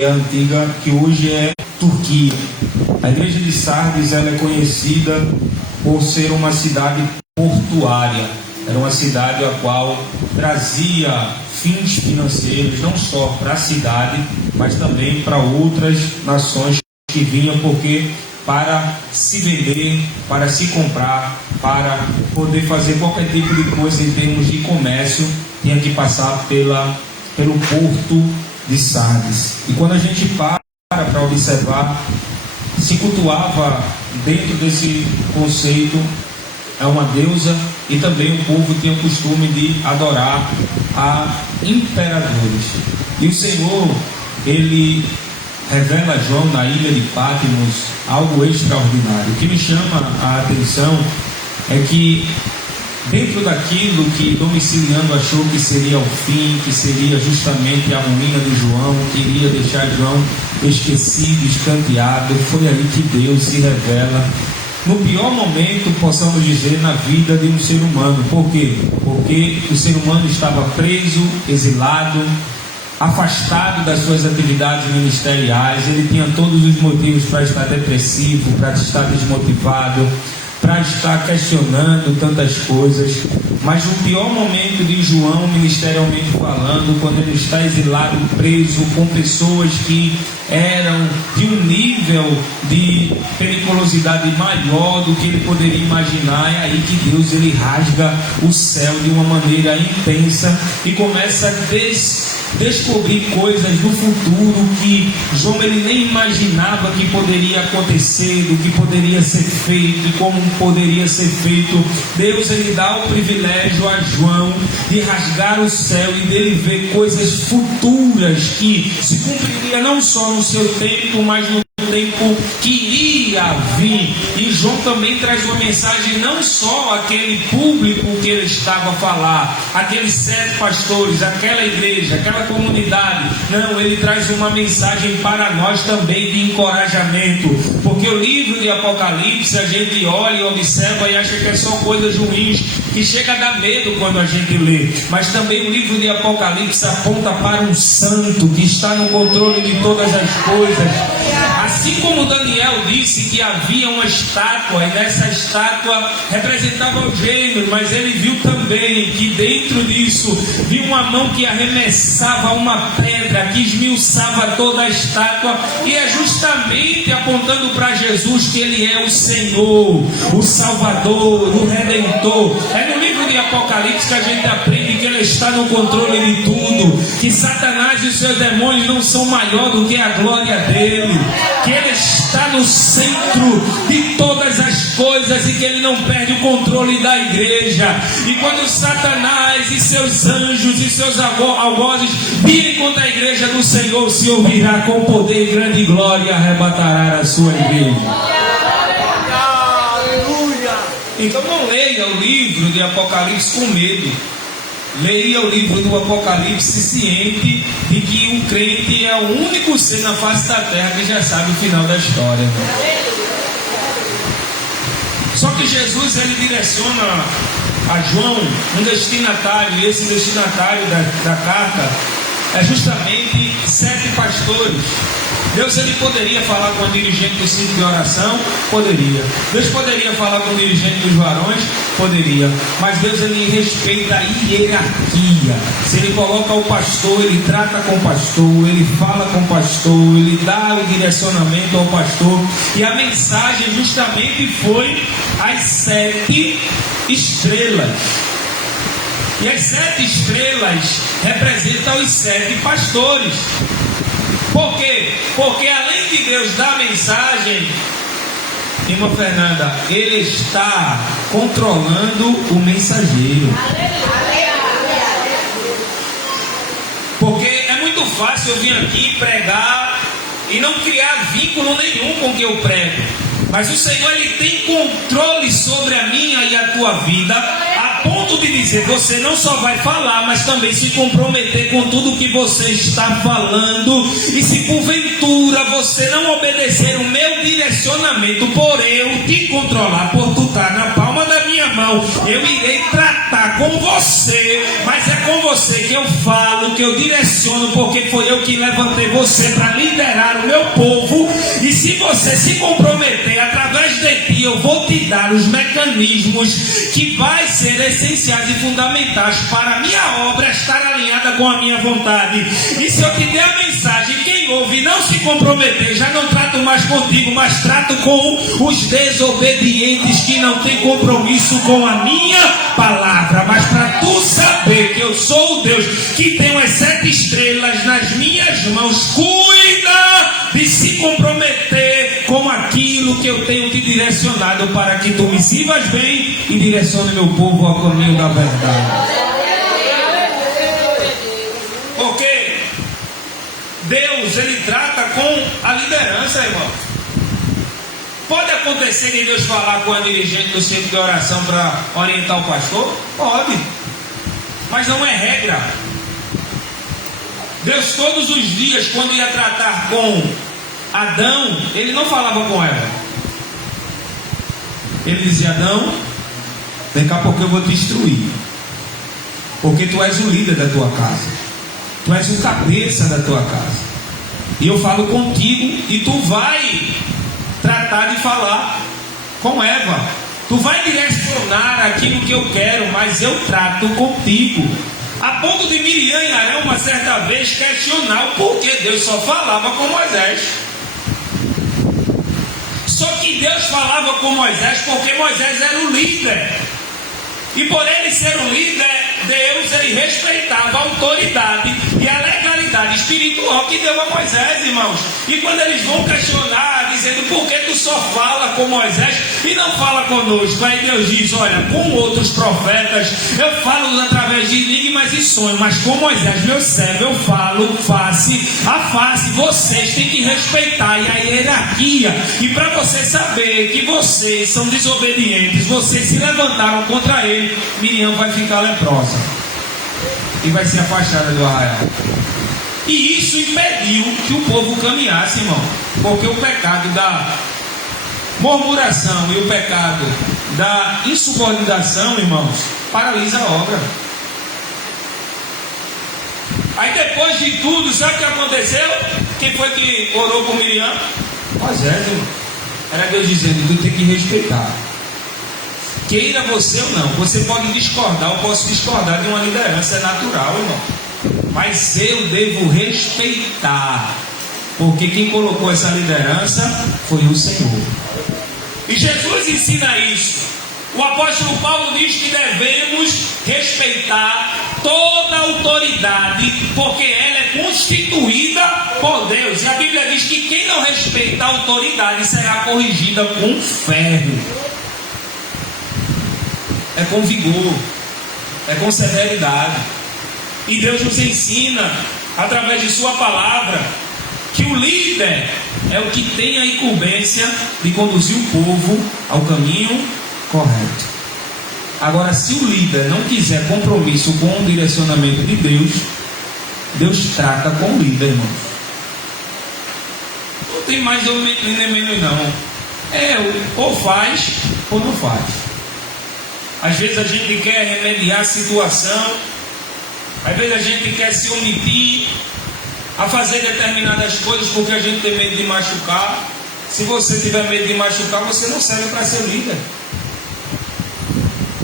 antiga, que hoje é Turquia. A igreja de Sardes, ela é conhecida por ser uma cidade portuária. Era uma cidade a qual trazia fins financeiros não só para a cidade, mas também para outras nações que vinham, porque para se vender, para se comprar, para poder fazer qualquer tipo de coisa em termos de comércio, tinha que passar pelo porto de Sardes. E quando a gente para observar, se cultuava dentro desse conceito a uma deusa, e também o povo tinha o costume de adorar a imperadores. E o Senhor, ele revela a João na ilha de Patmos algo extraordinário. O que me chama a atenção é que dentro daquilo que Domiciliano achou que seria o fim, que seria justamente a ruína de João, que iria deixar João esquecido, escanteado, foi aí que Deus se revela no pior momento, possamos dizer, na vida de um ser humano. Por quê? Porque o ser humano estava preso, exilado, afastado das suas atividades ministeriais. Ele tinha todos os motivos para estar depressivo, para estar desmotivado, para estar questionando tantas coisas. Mas no pior momento de João, ministerialmente falando, quando ele está exilado, preso, com pessoas que eram de um nível de periculosidade maior do que ele poderia imaginar, é aí que Deus ele rasga o céu de uma maneira intensa e começa a descobrir coisas do futuro que João ele nem imaginava que poderia acontecer, do que poderia ser feito e como poderia ser feito. Deus ele dá o privilégio a João de rasgar o céu e dele ver coisas futuras que se cumpriria não só no seu tempo, mas no tempo que iria vir. E João também traz uma mensagem não só àquele público que ele estava a falar, aqueles 7 pastores, aquela igreja, aquela comunidade. Não, ele traz uma mensagem para nós também de encorajamento, porque o livro de Apocalipse a gente olha e observa e acha que é só coisas ruins, que chega a dar medo quando a gente lê. Mas também o livro de Apocalipse aponta para um santo que está no controle de todas as coisas. Assim como Daniel disse que havia uma estátua, e nessa estátua representava o gênero, mas ele viu também que dentro disso viu uma mão que arremessava uma pedra, que esmiuçava toda a estátua, e é justamente apontando para Jesus que ele é o Senhor, o Salvador, o Redentor. É no livro de Apocalipse que a gente aprende que ele está no controle de tudo, que Satanás e os seus demônios não são maior do que a glória dele, que ele está no centro de todas as coisas e que ele não perde o controle da igreja. E quando Satanás e seus anjos e seus algozes virem contra a igreja do Senhor, se ouvirá com poder e grande glória e arrebatará a sua igreja. Então não leia o livro de Apocalipse com medo. Leia o livro do Apocalipse ciente de que um crente é o único ser na face da terra que já sabe o final da história. Só que Jesus ele direciona a João um destinatário, e esse destinatário da carta é justamente 7 pastores. Deus ele poderia falar com o dirigente do ciclo de oração? Poderia. Deus poderia falar com o dirigente dos varões? Poderia. Mas Deus ele respeita a hierarquia. Se ele coloca o pastor, ele trata com o pastor, ele fala com o pastor, ele dá o direcionamento ao pastor. E a mensagem justamente foi as 7 estrelas. E as 7 estrelas representam os 7 pastores. Por quê? Porque além de Deus dar a mensagem, irmã Fernanda, ele está controlando o mensageiro. Porque é muito fácil eu vir aqui pregar e não criar vínculo nenhum com o que eu prego. Mas o Senhor ele tem controle sobre a minha e a tua vida, a ponto de dizer, você não só vai falar, mas também se comprometer com tudo que você está falando. E se porventura você não obedecer o meu direcionamento, por eu te controlar, por tu estar na palma da minha mão, não. Eu irei tratar com você, mas é com você que eu falo, que eu direciono, porque foi eu que levantei você para liderar o meu povo. E se você se comprometer, através de ti, eu vou te dar os mecanismos que vai ser essenciais e fundamentais para a minha obra estar alinhada com a minha vontade. E se eu te der a mensagem, quem ouve não se comprometer, já não trato mais contigo, mas trato com os desobedientes que não têm compromisso com a minha palavra. Mas para tu saber que eu sou o Deus que tem as 7 estrelas nas minhas mãos, cuida de se comprometer com aquilo que eu tenho te direcionado, para que tu me sirvas bem e direcione meu povo ao caminho da verdade. Porque Deus, ele trata com a liderança, irmão. Pode acontecer de Deus falar com a dirigente do centro de oração para orientar o pastor? Pode. Mas não é regra. Deus todos os dias, quando ia tratar com Adão, ele não falava com Eva. Ele dizia: Adão, daqui a pouco eu vou te instruir, porque tu és o líder da tua casa, tu és o cabeça da tua casa, e eu falo contigo, e tu vai tratar de falar com Eva, tu vai direcionar aquilo que eu quero, mas eu trato contigo. A ponto de Miriam e Arão, uma certa vez, questionar o porquê Deus só falava com Moisés. Só que Deus falava com Moisés porque Moisés era o líder. E por ele ser um líder, Deus, ele respeitava a autoridade e a legalidade espiritual que deu a Moisés, irmãos. E quando eles vão questionar, dizendo: por que tu só fala com Moisés e não fala conosco? Aí Deus diz: olha, com outros profetas eu falo através de enigmas e sonhos, mas com Moisés, meu servo, eu falo face a face. Vocês têm que respeitar a hierarquia. E para você saber que vocês são desobedientes, vocês se levantaram contra ele, Miriam vai ficar leprosa e vai ser afastada do arraial. E isso impediu que o povo caminhasse, irmão, porque o pecado da murmuração e o pecado da insubordinação, irmãos, paralisa a obra. Aí depois de tudo, sabe o que aconteceu? Quem foi que orou com Miriam? Moisés, irmão. Era Deus dizendo: tu tem que respeitar, queira você ou não. Você pode discordar, eu posso discordar de uma liderança, é natural, irmão, mas eu devo respeitar, porque quem colocou essa liderança foi o Senhor. E Jesus ensina isso. O apóstolo Paulo diz que devemos respeitar toda a autoridade, porque ela é constituída por Deus. E a Bíblia diz que quem não respeita a autoridade será corrigida com ferro. É com vigor, é com severidade. E Deus nos ensina, através de sua palavra, que o líder é o que tem a incumbência de conduzir o povo ao caminho correto. Agora, se o líder não quiser compromisso com o direcionamento de Deus, Deus trata com o líder, irmãos. Não tem mais ou menos não. Ou faz ou não faz. Às vezes a gente quer remediar a situação, às vezes a gente quer se omitir a fazer determinadas coisas porque a gente tem medo de machucar. Se você tiver medo de machucar, você não serve para ser líder.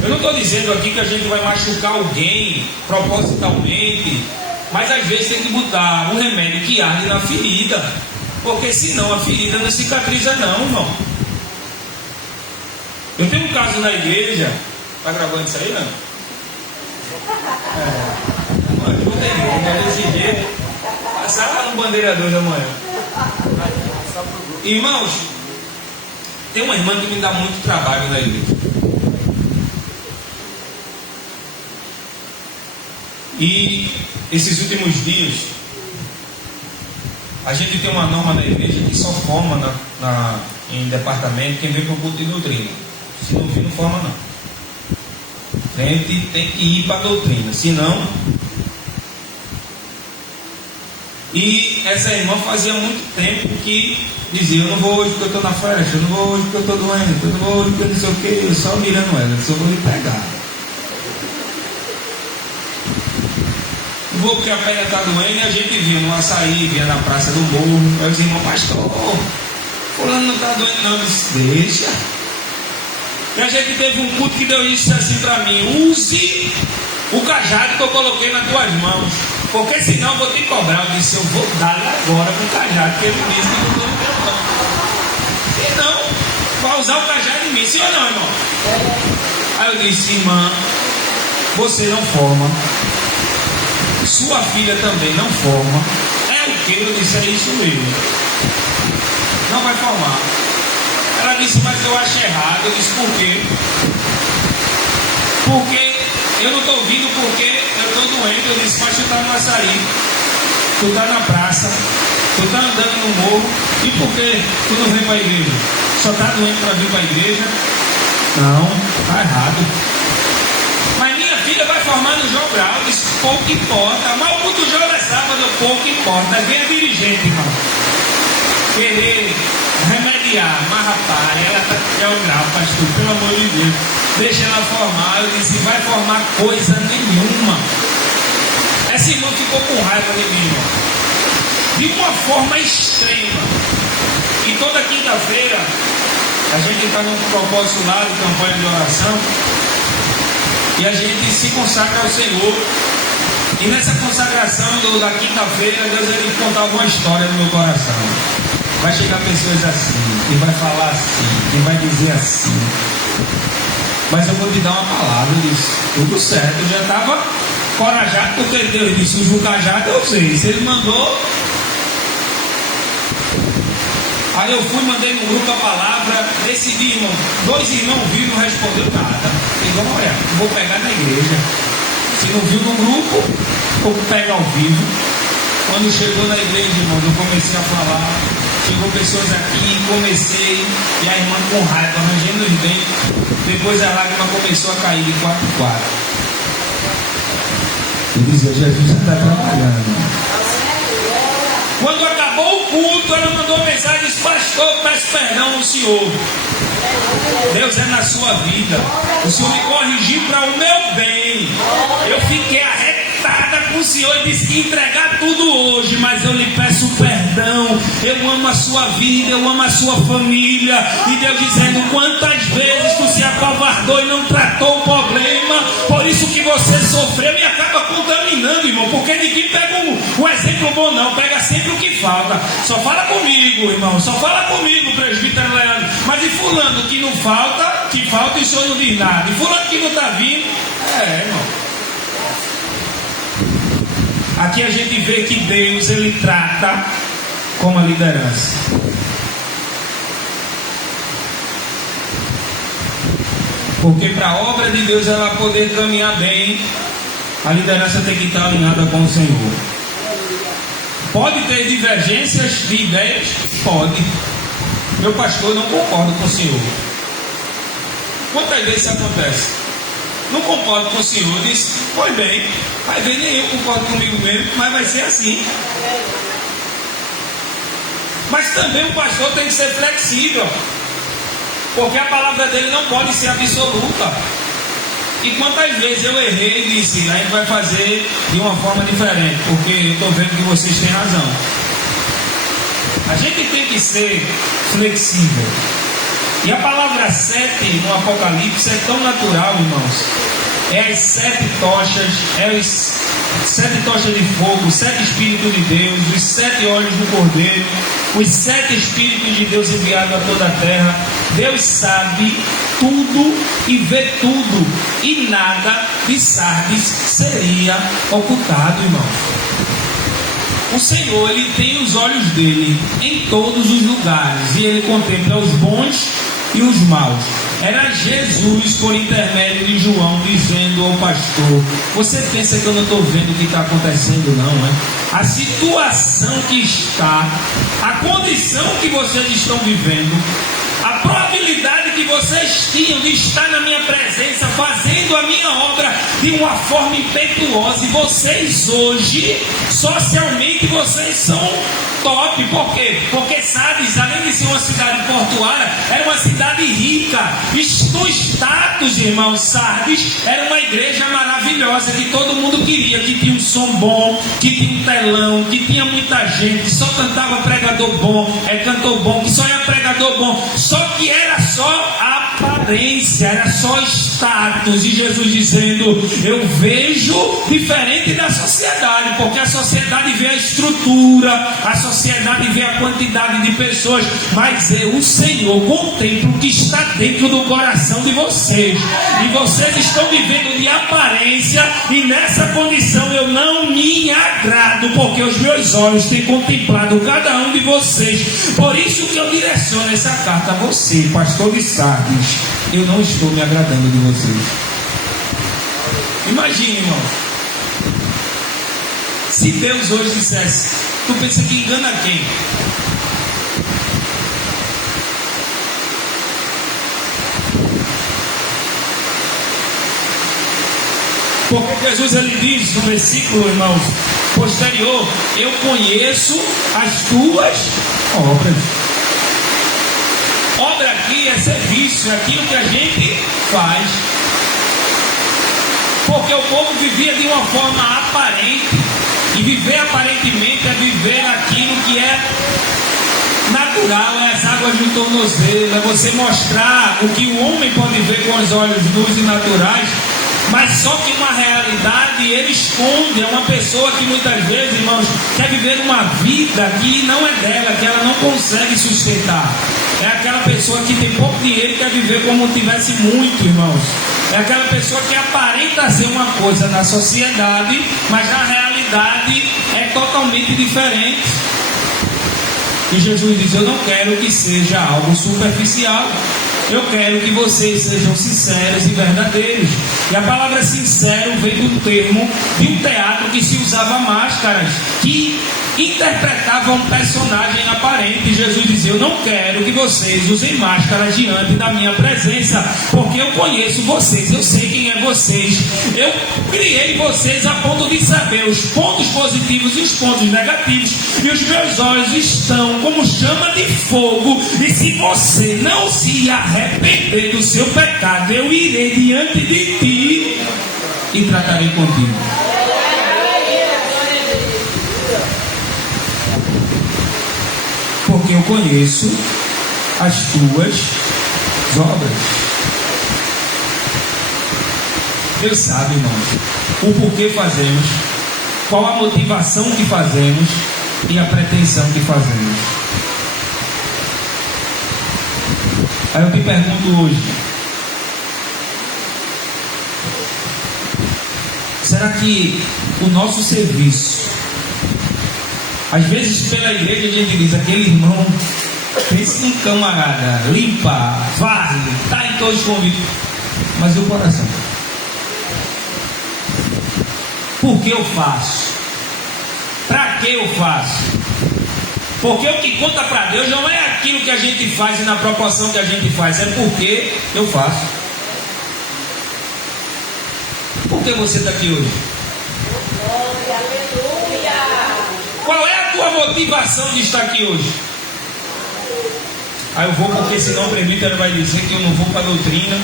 Eu não estou dizendo aqui que a gente vai machucar alguém propositalmente, mas às vezes tem que botar um remédio que arde na ferida, porque senão a ferida não cicatriza não, irmão. Eu tenho um caso na igreja. Tá gravando isso aí, não? Ajuda aí, né? Desse jeito. Passar lá no Bandeira 2 amanhã. Irmãos, tem uma irmã que me dá muito trabalho na igreja. E esses últimos dias, a gente tem uma norma na igreja que só forma em departamento quem vem para o culto de doutrina. Se não vir, não forma não. A gente tem que ir para a doutrina, senão. E essa irmã fazia muito tempo que dizia: eu não vou hoje porque eu estou na festa, eu não vou hoje porque eu estou doente, eu não vou hoje porque não sei o que, eu só mirando ela, eu só vou lhe pegar. Vou porque a perna está doendo e a gente via no açaí, via na Praça do Morro. Aí os irmãos: pastor, fulano não está doendo não. Eu disse: deixa. E a gente teve um culto que Deus disse assim para mim: use o cajado que eu coloquei nas tuas mãos, porque senão eu vou te cobrar. Eu disse: eu vou dar agora com o cajado que ele disse que não estou no meu mão. E não, vai usar o cajado em mim, sim ou não, irmão? Aí eu disse: irmã, você não forma, sua filha também não forma. É o que? Eu disse: é isso mesmo, não vai formar. Ela disse: mas eu acho errado. Eu disse: por quê? Porque eu não estou vindo porque eu estou doente. Eu disse: mas tu está no açaí, tu está na praça, tu está andando no morro, e por que tu não vem para a igreja? Só está doente para vir para a igreja? Não, está errado. Mas minha filha vai formar no João Brau. Eu disse: pouco importa. Mas o culto do João é sábado, pouco importa. Vem a dirigente, irmão, querer remediar, mas rapaz, ela está João Brau, pastor, pelo amor de Deus, deixa ela formar. Eu disse: vai formar coisa nenhuma. Essa irmã ficou com raiva de mim, irmão, de uma forma extrema. E toda quinta-feira a gente está num propósito lá de campanha de oração, e a gente se consagra ao Senhor. E nessa consagração da quinta-feira, Deus vai contar uma história no meu coração. Vai chegar pessoas assim, que vai falar assim, que vai dizer assim. Mas eu vou te dar uma palavra. Eu disse: tudo certo. Eu já estava corajado, porque Deus disse: usa o cajado, eu sei. Se ele mandou. Aí eu fui, mandei no grupo a palavra. Decidi, irmão, 2 irmãos viram, não respondeu nada. Igual, olha, vou pegar na igreja. Se não viu no grupo, vou pegar ao vivo. Quando chegou na igreja, irmão, eu comecei a falar. Chegou pessoas aqui, comecei, e a irmã com raiva, arranjando os dentes. Depois a lágrima começou a cair de 4 em 4. Eu dizia: Jesus já está trabalhando. Quando acabou o culto, ela mandou uma mensagem e disse: pastor, peço perdão ao senhor. Deus é na sua vida. O senhor me corrigiu para o meu bem. Eu fiquei arretada com o senhor e disse que ia entregar tudo hoje, mas eu lhe peço perdão. Eu amo a sua vida, eu amo a sua família. E Deus dizendo: quantas vezes tu se acovardou e não tratou o problema, por isso que você sofreu, e acaba contaminando, irmão. Porque ninguém pega um exemplo bom, não. Pega sempre o que falta. Só fala comigo, irmão. Só fala comigo, presbítero Leandro. Mas e fulano que não falta, que falta, e o senhor não diz nada. E fulano que não está vindo. Irmão. Aqui a gente vê que Deus, ele trata como a liderança. Porque para a obra de Deus ela poder caminhar bem, a liderança tem que estar alinhada com o Senhor. Pode ter divergências de ideias? Pode. Meu pastor, não concordo com o senhor. Quantas vezes isso acontece? Não concordo com o senhor. Diz: pois bem, vai ver, nem eu concordo comigo mesmo, mas vai ser assim. Mas também o pastor tem que ser flexível, porque a palavra dele não pode ser absoluta. E quantas vezes eu errei e disse: a gente vai fazer de uma forma diferente, porque eu estou vendo que vocês têm razão. A gente tem que ser flexível. E a palavra 7 no Apocalipse é tão natural, irmãos. É as 7 tochas, é os 7 tochas de fogo, os 7 Espíritos de Deus, os 7 olhos do Cordeiro, os 7 Espíritos de Deus enviados a toda a terra. Deus sabe tudo e vê tudo, e nada de Sardes seria ocultado, irmãos. O Senhor, ele tem os olhos dele em todos os lugares, e ele contempla os bons e os maus. Era Jesus, por intermédio de João, dizendo ao pastor: você pensa que eu não estou vendo o que está acontecendo, não, é? A situação que está, a condição que vocês estão vivendo, A probabilidade que vocês tinham de estar na minha presença, fazendo a minha obra de uma forma impetuosa, e vocês hoje, socialmente, vocês são top. Por quê? Porque Sardes, além de ser uma cidade portuária, era uma cidade rica. No status, irmãos, Sardes era uma igreja maravilhosa que todo mundo queria, que tinha um som bom, que tinha um telão, que tinha muita gente, que só cantava pregador bom, cantor bom, que só era pregador bom. Só que era só a aparência, era só status. E Jesus dizendo: eu vejo diferente da sociedade, porque a sociedade vê a estrutura, a sociedade vê a quantidade de pessoas, mas eu, o Senhor, contemplo o que está dentro do coração de vocês. E vocês estão vivendo de aparência, e nessa condição eu não me agrado, porque os meus olhos têm contemplado cada um de vocês. Por isso que eu direciono essa carta a você, pastor de Sardes. Eu não estou me agradando de vocês. Imagine, irmão, se Deus hoje dissesse: tu pensa que engana quem? Porque Jesus, ele diz no versículo, irmãos, posterior: eu conheço as tuas obras. Obra aqui é serviço, é aquilo que a gente faz. Porque o povo vivia de uma forma aparente, e viver aparentemente é viver aquilo que é natural, é as águas do tornozelo, é você mostrar o que o homem pode ver com os olhos nus e naturais, mas só que uma realidade ele esconde. É uma pessoa que muitas vezes, irmãos, quer viver uma vida que não é dela, que ela não consegue sustentar. É aquela pessoa que tem pouco dinheiro e quer viver como tivesse muito, irmãos. É aquela pessoa que aparenta ser uma coisa na sociedade, mas na realidade é totalmente diferente. E Jesus diz: eu não quero que seja algo superficial. Eu quero que vocês sejam sinceros e verdadeiros. E a palavra sincero vem do termo de um teatro que se usava máscaras, que interpretavam um personagem aparente. E Jesus dizia: eu não quero que vocês usem máscaras diante da minha presença, porque eu conheço vocês, eu sei quem é vocês. Eu criei vocês a ponto de saber os pontos positivos e os pontos negativos, e os meus olhos estão como chama de fogo. E se você não se arrepender do seu pecado, eu irei diante de ti e tratarei contigo. Porque eu conheço as tuas obras. Deus sabe, irmãos, o porquê fazemos, qual a motivação que fazemos e a pretensão que fazemos. Aí eu te pergunto hoje: será que o nosso serviço, às vezes pela igreja a gente diz, aquele irmão pensa um camarada, limpa, varre, está em todos os convites, mas e o coração? Por que eu faço? Para que eu faço? Porque o que conta para Deus não é aquilo que a gente faz e na proporção que a gente faz, é porque eu faço. Por que você está aqui hoje? Qual é a tua motivação de estar aqui hoje? Eu vou porque senão o presbítero vai dizer que eu não vou para a doutrina.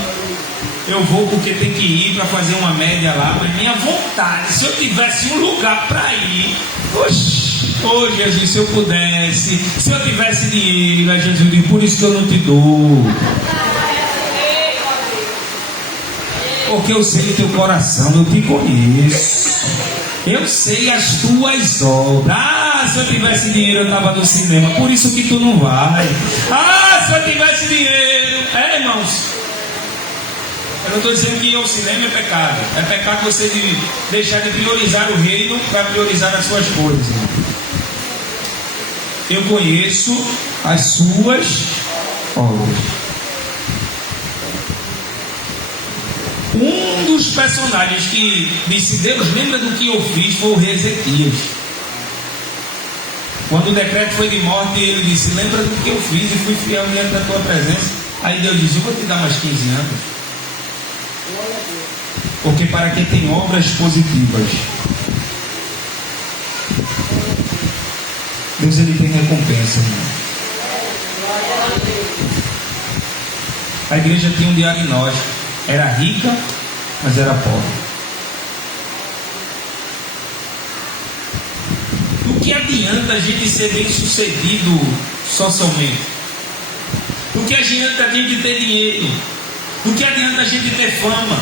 Eu vou porque tem que ir para fazer uma média lá. Mas minha vontade, se eu tivesse um lugar para ir, oh Jesus, se eu pudesse, se eu tivesse dinheiro, Jesus diz: por isso que eu não te dou. Porque eu sei o teu coração, eu te conheço. Eu sei as tuas obras. Se eu tivesse dinheiro eu estava no cinema. Por isso que tu não vai. Se eu tivesse dinheiro. Irmãos, eu não estou dizendo que ir ao cinema é pecado. É pecado você deixar de priorizar o reino para priorizar as suas coisas. Eu conheço as suas obras. Um dos personagens que disse: Deus, lembra do que eu fiz, foi o rei Ezequias. Quando o decreto foi de morte, ele disse: lembra do que eu fiz e fui fiel diante da tua presença. Aí Deus disse: eu vou te dar mais 15 anos. Porque para quem tem obras positivas, Deus, ele tem recompensa, irmão. A igreja tinha um diagnóstico: era rica, mas era pobre. Do que adianta a gente ser bem sucedido socialmente? Do que adianta a gente ter dinheiro? Do que adianta a gente ter fama?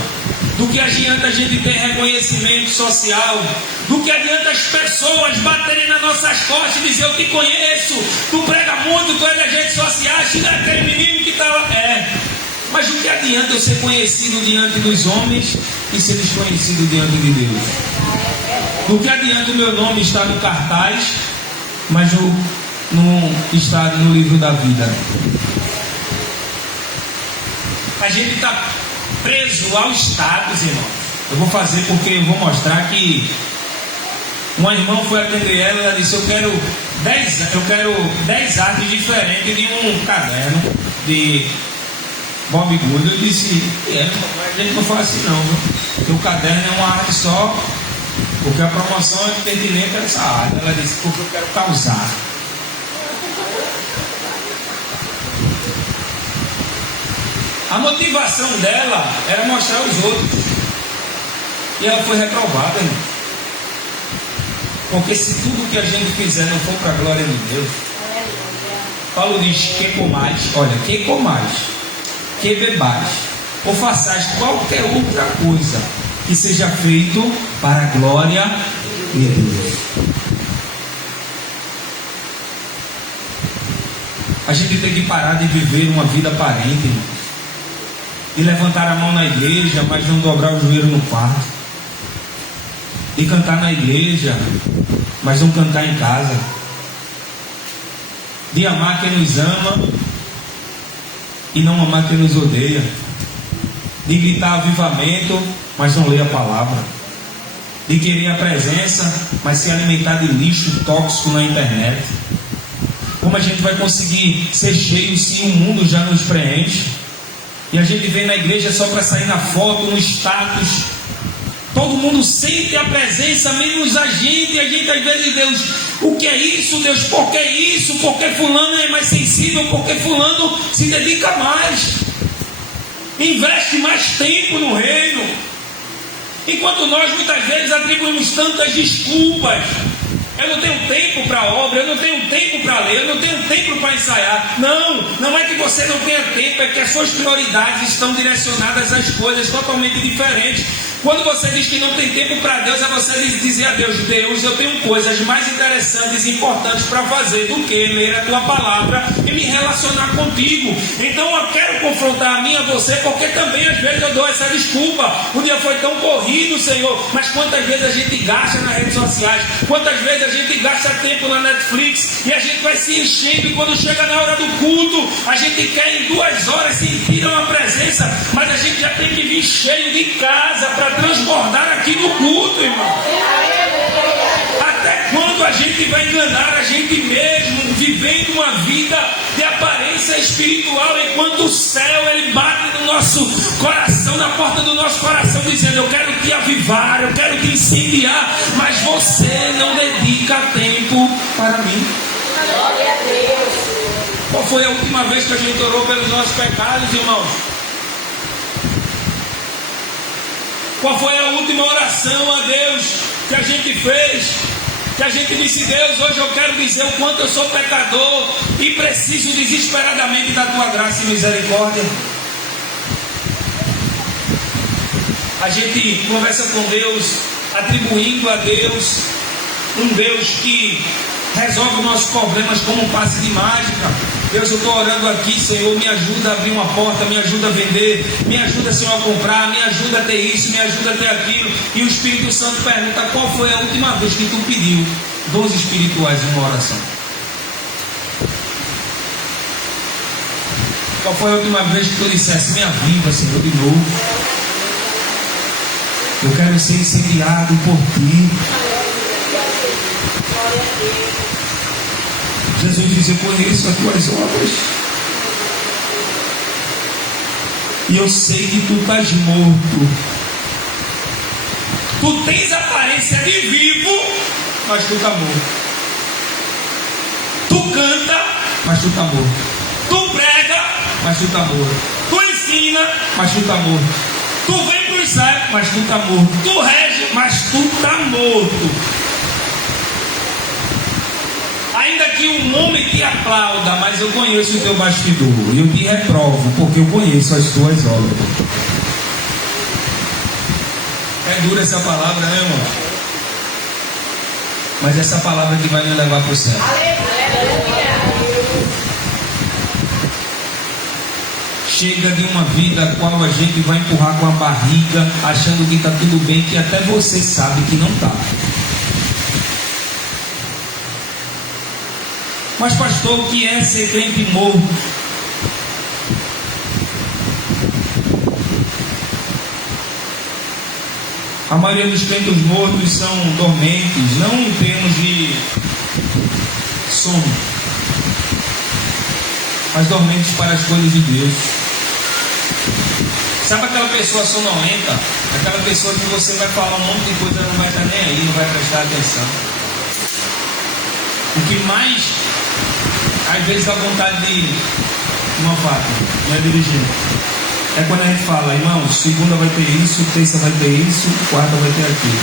Do que adianta a gente ter reconhecimento social? Do que adianta as pessoas baterem nas nossas costas e dizer: eu te conheço, tu prega muito, tu é das redes sociais, tu é aquele menino que está lá. Mas do que adianta eu ser conhecido diante dos homens e ser desconhecido diante de Deus? Do que adianta o meu nome estar no cartaz, mas não estar no livro da vida? A gente está preso aos status, irmão. Eu vou fazer porque eu vou mostrar que uma irmã foi atender ela e ela disse: eu quero 10 artes diferentes de um caderno de Bob Good. Eu disse: a gente não faz assim não, viu? Porque o caderno é uma arte só, porque a promoção é pertinente a essa arte. Ela disse: porque eu quero causar. A motivação dela era mostrar aos outros. E ela foi reprovada, irmão. Porque se tudo que a gente fizer não for para a glória de Deus, Paulo diz: que comais, olha, que comais, que bebais, ou façais qualquer outra coisa que seja feito para a glória de Deus. A gente tem que parar de viver uma vida aparente, irmão. De levantar a mão na igreja, mas não dobrar o joelho no quarto. De cantar na igreja, mas não cantar em casa. De amar quem nos ama e não amar quem nos odeia. De gritar avivamento, mas não ler a palavra. De querer a presença, mas se alimentar de lixo tóxico na internet. Como a gente vai conseguir ser cheio se o mundo já nos preenche? E a gente vem na igreja só para sair na foto, no status. Todo mundo sente a presença, menos a gente. E a gente às vezes: Deus, o que é isso, Deus? Por que isso? Por que fulano é mais sensível? Por que fulano se dedica mais? Investe mais tempo no reino. Enquanto nós muitas vezes atribuímos tantas desculpas. Eu não tenho tempo para a obra, eu não tenho tempo para ler, eu não tenho tempo para ensaiar. Não é que você não tenha tempo, é que as suas prioridades estão direcionadas às coisas totalmente diferentes. Quando você diz que não tem tempo para Deus, é você dizer a Deus: Deus, eu tenho coisas mais interessantes e importantes para fazer do que ler a tua palavra e me relacionar contigo. Então eu quero confrontar a mim e a você, porque também às vezes eu dou essa desculpa: o dia foi tão corrido, Senhor. Mas quantas vezes a gente gasta nas redes sociais, quantas vezes a gente gasta tempo na Netflix, e a gente vai se enchendo, e quando chega na hora do culto, a gente quer em 2 horas sentir uma presença, mas a gente já tem que vir cheio de casa para transbordar aqui no culto, irmão. Até quando a gente vai enganar a gente mesmo, vivendo uma vida de aparência espiritual, enquanto o céu ele bate no nosso coração, na porta do nosso coração, dizendo: eu quero te avivar, eu quero te incendiar, mas você não dedica tempo para mim. Glória a Deus. Qual foi a última vez que a gente orou pelos nossos pecados, irmãos? Qual foi a última oração a Deus que a gente fez? Que a gente disse: Deus, hoje eu quero dizer o quanto eu sou pecador e preciso desesperadamente da tua graça e misericórdia. A gente conversa com Deus, atribuindo a Deus um Deus que resolve os nossos problemas como um passe de mágica. Deus, eu estou orando aqui, Senhor, me ajuda a abrir uma porta, me ajuda a vender, me ajuda, Senhor, a comprar, me ajuda a ter isso, me ajuda a ter aquilo. E o Espírito Santo pergunta: qual foi a última vez que tu pediu dons espirituais em uma oração? Qual foi a última vez que tu dissesse: me aviva, Senhor, de novo? Eu quero ser incendiado por ti. Jesus diz: eu conheço as tuas obras, e eu sei que tu estás morto. Tu tens aparência de vivo, mas tu está morto. Tu canta, mas tu está morto. Tu prega, mas tu está morto. Tu ensina, mas tu está morto. Tu vem para o ensaio, mas tu está morto. Tu rege, mas tu está morto. Ainda que um homem te aplauda, mas eu conheço o teu bastidor. E eu te reprovo, porque eu conheço as tuas obras. É dura essa palavra, né, irmão? Mas essa palavra que vai me levar para o céu. Chega de uma vida a qual a gente vai empurrar com a barriga, achando que está tudo bem, que até você sabe que não está. Mas pastor, o que é ser crente morto? A maioria dos crentes mortos são dormentes, não em termos de sono, mas dormentes para as coisas de Deus. Sabe aquela pessoa sonolenta? Aquela pessoa que você vai falar um monte de coisa, não vai estar nem aí, não vai prestar atenção. O que mais às vezes dá vontade de uma vaca, né, dirigir, é quando a gente fala: irmão, segunda vai ter isso, terça vai ter isso, quarta vai ter aquilo.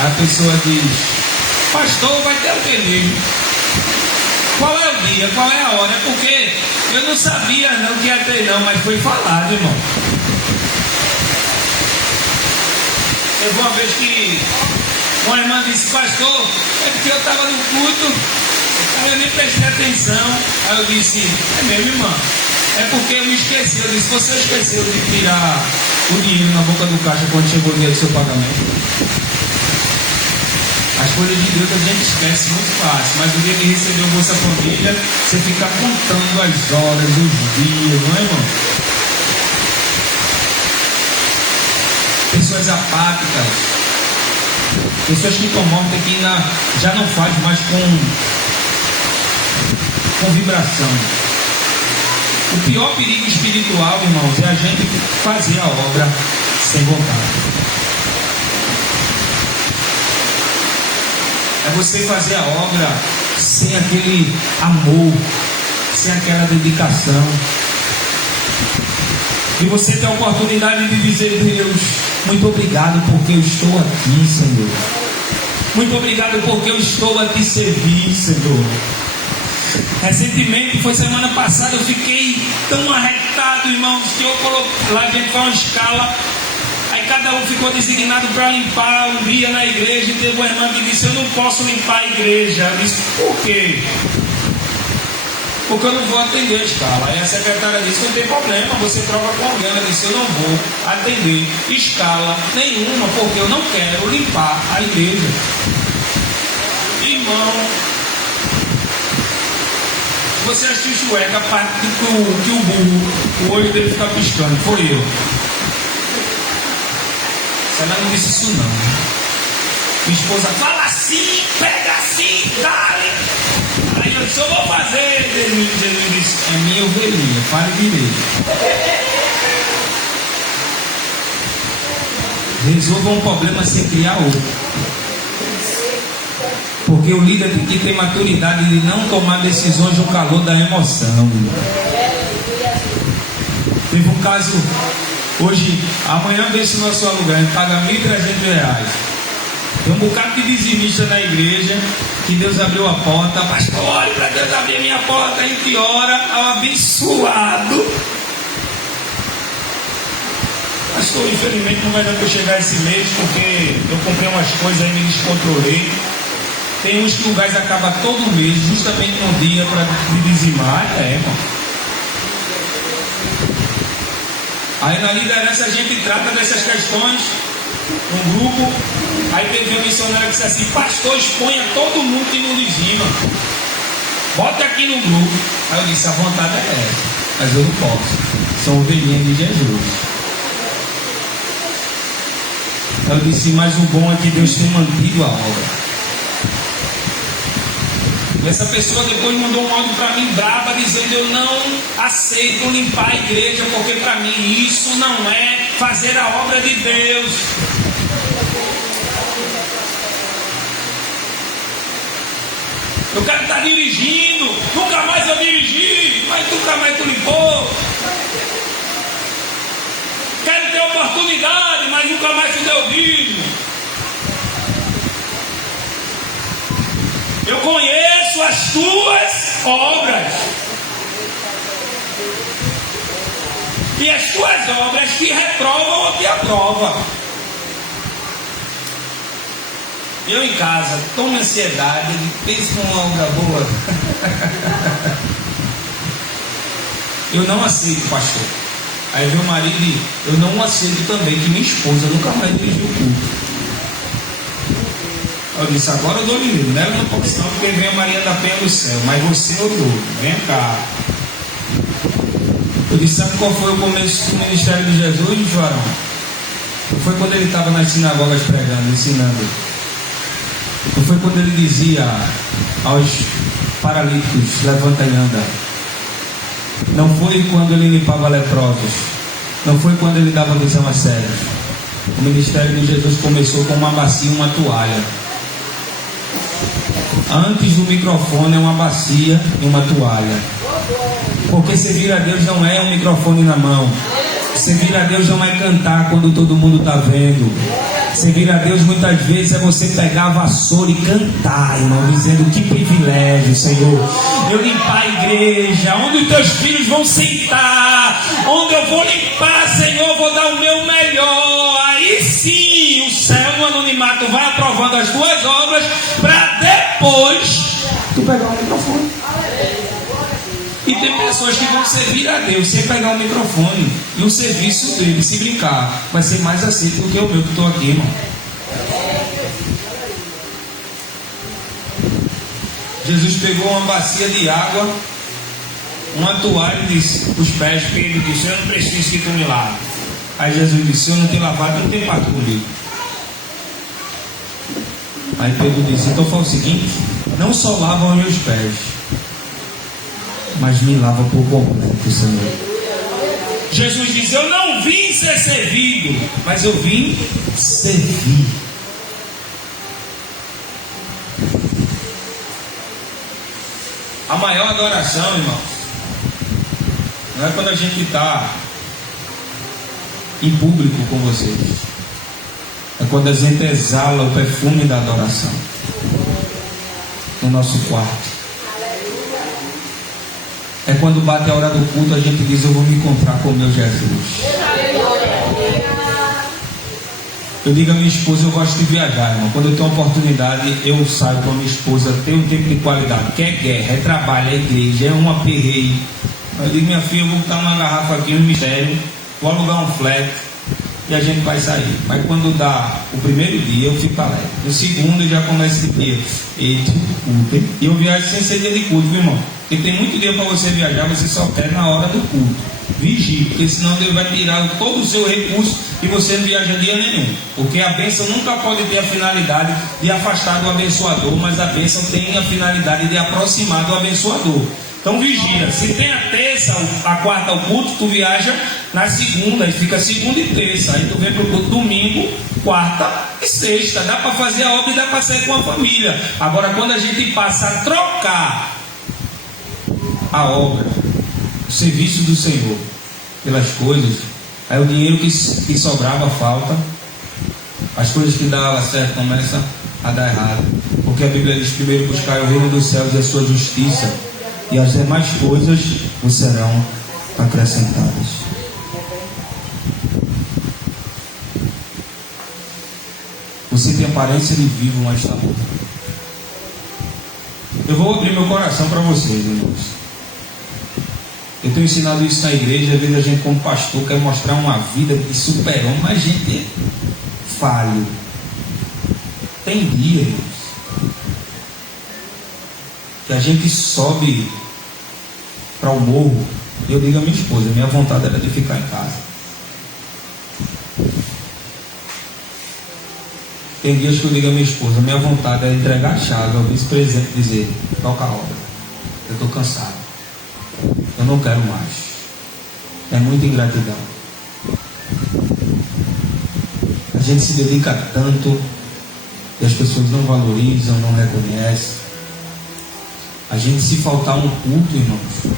Aí a pessoa diz: pastor, vai ter o que mesmo? Qual é o dia? Qual é a hora? É porque eu não sabia não que ia ter não, mas foi falado, irmão. Teve uma vez que uma irmã disse: pastor, é porque eu estava no culto, eu nem prestei atenção. Aí eu disse: é mesmo, irmã? É porque eu me esqueci. Eu disse: você esqueceu de tirar o dinheiro na boca do caixa quando chegou o dia do seu pagamento? As coisas de Deus a gente esquece muito fácil, mas o dia que recebeu o Bolsa Família, você fica contando as horas, os dias, não é, irmão? Pessoas apáticas, pessoas que estão mortas que já não faz mais com vibração. O pior perigo espiritual, irmãos, é a gente fazer a obra sem vontade. É você fazer a obra sem aquele amor, sem aquela dedicação. E você tem a oportunidade de dizer: Deus, muito obrigado porque eu estou aqui, Senhor. Muito obrigado porque eu estou a te servir, Senhor. Recentemente, foi semana passada, eu fiquei tão arretado, irmãos, que eu coloquei lá dentro uma escala. Aí cada um ficou designado para limpar um dia na igreja. E teve uma irmã que disse: eu não posso limpar a igreja. Eu disse: por quê? Porque eu não vou atender a escala. Aí a secretária disse: não tem problema, você troca com alguém. Ela disse: eu não vou atender escala nenhuma, porque eu não quero limpar a igreja. Irmão, você assiste o ECA, a parte que o burro, o olho dele fica piscando. Foi eu. Ela não disse isso não. Minha esposa: fala assim, pega assim, dale. Aí eu disse: eu vou fazer. Jesus disse: é minha ovelhinha, fale direito. Resolva um problema sem criar outro. Porque o líder tem que ter maturidade de não tomar decisões no calor da emoção. Teve um caso hoje, amanhã deixa no seu lugar, a gente paga R$1.300. Tem um bocado de dizimista na igreja, que Deus abriu a porta. Pastor, olhe para Deus abrir a minha porta. A gente ora ao abençoado. Pastor, infelizmente não vai dar para eu chegar esse mês, porque eu comprei umas coisas aí, me descontrolei. Tem uns que o gás acaba todo mês, justamente no dia para dizimar. Irmão. Aí na liderança a gente trata dessas questões no grupo. Aí teve um missionário que disse assim: pastor, exponha todo mundo que não dizima, bota aqui no grupo. Aí eu disse: a vontade é essa, mas eu não posso, sou ovelhinha de Jesus. Aí eu disse: mas o bom é que Deus tem mantido a obra. E essa pessoa depois mandou um áudio para mim braba, dizendo: eu não aceito limpar a igreja, porque para mim isso não é fazer a obra de Deus. Eu quero estar dirigindo, nunca mais eu dirigi, mas nunca mais tu limpou. Quero ter oportunidade, mas nunca mais tu deu dízimo. Eu conheço as tuas obras, e as tuas obras te reprovam ou te aprovam. Eu em casa, tomo ansiedade, penso numa obra boa. Eu não aceito, pastor. Aí meu marido diz: eu não aceito também que minha esposa nunca mais dirigiu o culto. Eu disse: agora eu dou livre, né? Eu não posso não, porque vem a Maria da Penha do céu, mas você eu dou, vem cá. Eu disse: sabe qual foi o começo do ministério de Jesus, João? Foi quando ele estava nas sinagogas pregando, ensinando. Não foi quando ele dizia aos paralíticos: levanta e anda. Não foi quando ele limpava leprosos. Não foi quando ele dava visão a cegos. O ministério de Jesus começou com uma bacia e uma toalha. Antes do microfone é uma bacia e uma toalha. Porque servir a Deus não é um microfone na mão. Servir a Deus não é cantar quando todo mundo está vendo. Servir a Deus muitas vezes é você pegar a vassoura e cantar, irmão, dizendo: que privilégio, Senhor, eu limpar a igreja, onde os teus filhos vão sentar, onde eu vou limpar, Senhor, vou dar o meu melhor. Aí sim o céu no anonimato vai aprovando as tuas obras, para depois tu pegar o microfone. E tem pessoas que vão servir a Deus sem pegar o microfone, e o serviço dele, se brincar, vai ser mais aceito do que o meu que estou aqui, irmão. Jesus pegou uma bacia de água, uma toalha e disse: os pés. Pedro disse: eu não preciso que tu me lave. Aí Jesus disse: se eu não te lavar, não tem pacto comigo. Aí Pedro disse: então fala o seguinte, não só lava os meus pés, mas me lava por completo, Senhor. Jesus diz: eu não vim ser servido, mas eu vim servir. A maior adoração, irmãos, não é quando a gente está em público com vocês, é quando a gente exala o perfume da adoração no nosso quarto. É quando bate a hora do culto, a gente diz: eu vou me encontrar com o meu Jesus. Eu digo a minha esposa: eu gosto de viajar, irmão. Quando eu tenho oportunidade, eu saio com a minha esposa, tenho um tempo de qualidade. Que é guerra, é trabalho, é igreja, é um aperreio. Eu digo: minha filha, eu vou botar uma garrafa aqui, um mistério, vou alugar um flat e a gente vai sair. Mas quando dá o primeiro dia, eu fico alegre. No segundo, eu já começo a dizer: eita, culto. E eu viajo sem ser dia de culto, meu irmão. Porque tem muito dia para você viajar, você só quer na hora do culto. Vigie, porque senão Deus vai tirar todo o seu recurso e você não viaja dia nenhum. Porque a bênção nunca pode ter a finalidade de afastar do abençoador, mas a bênção tem a finalidade de aproximar do abençoador. Então vigia, se tem a terça, a quarta o culto, tu viaja na segunda, aí fica segunda e terça, aí tu vem pro culto domingo, quarta e sexta. Dá para fazer a obra e dá para sair com a família. Agora quando a gente passa a trocar a obra, o serviço do Senhor pelas coisas, aí o dinheiro que sobrava falta, as coisas que davam certo começam a dar errado. Porque a Bíblia diz: primeiro buscar o reino dos céus e a sua justiça, e as demais coisas vos serão acrescentadas. Você tem aparência de vivo, mas está morto. Eu vou abrir meu coração para vocês, irmãos. Eu tenho ensinado isso na igreja. Às vezes a gente, como pastor, quer mostrar uma vida de super-homem, mas a gente é falho. Tem dias que a gente sobe para o morro. Eu digo à minha esposa: minha vontade era de ficar em casa. Tem dias que eu digo à minha esposa, minha vontade é entregar a chave ao vice-presidente e dizer, toca a obra, eu estou cansado, eu não quero mais. É muita ingratidão. A gente se dedica tanto e as pessoas não valorizam, não reconhecem. A gente, se faltar um culto, irmãos,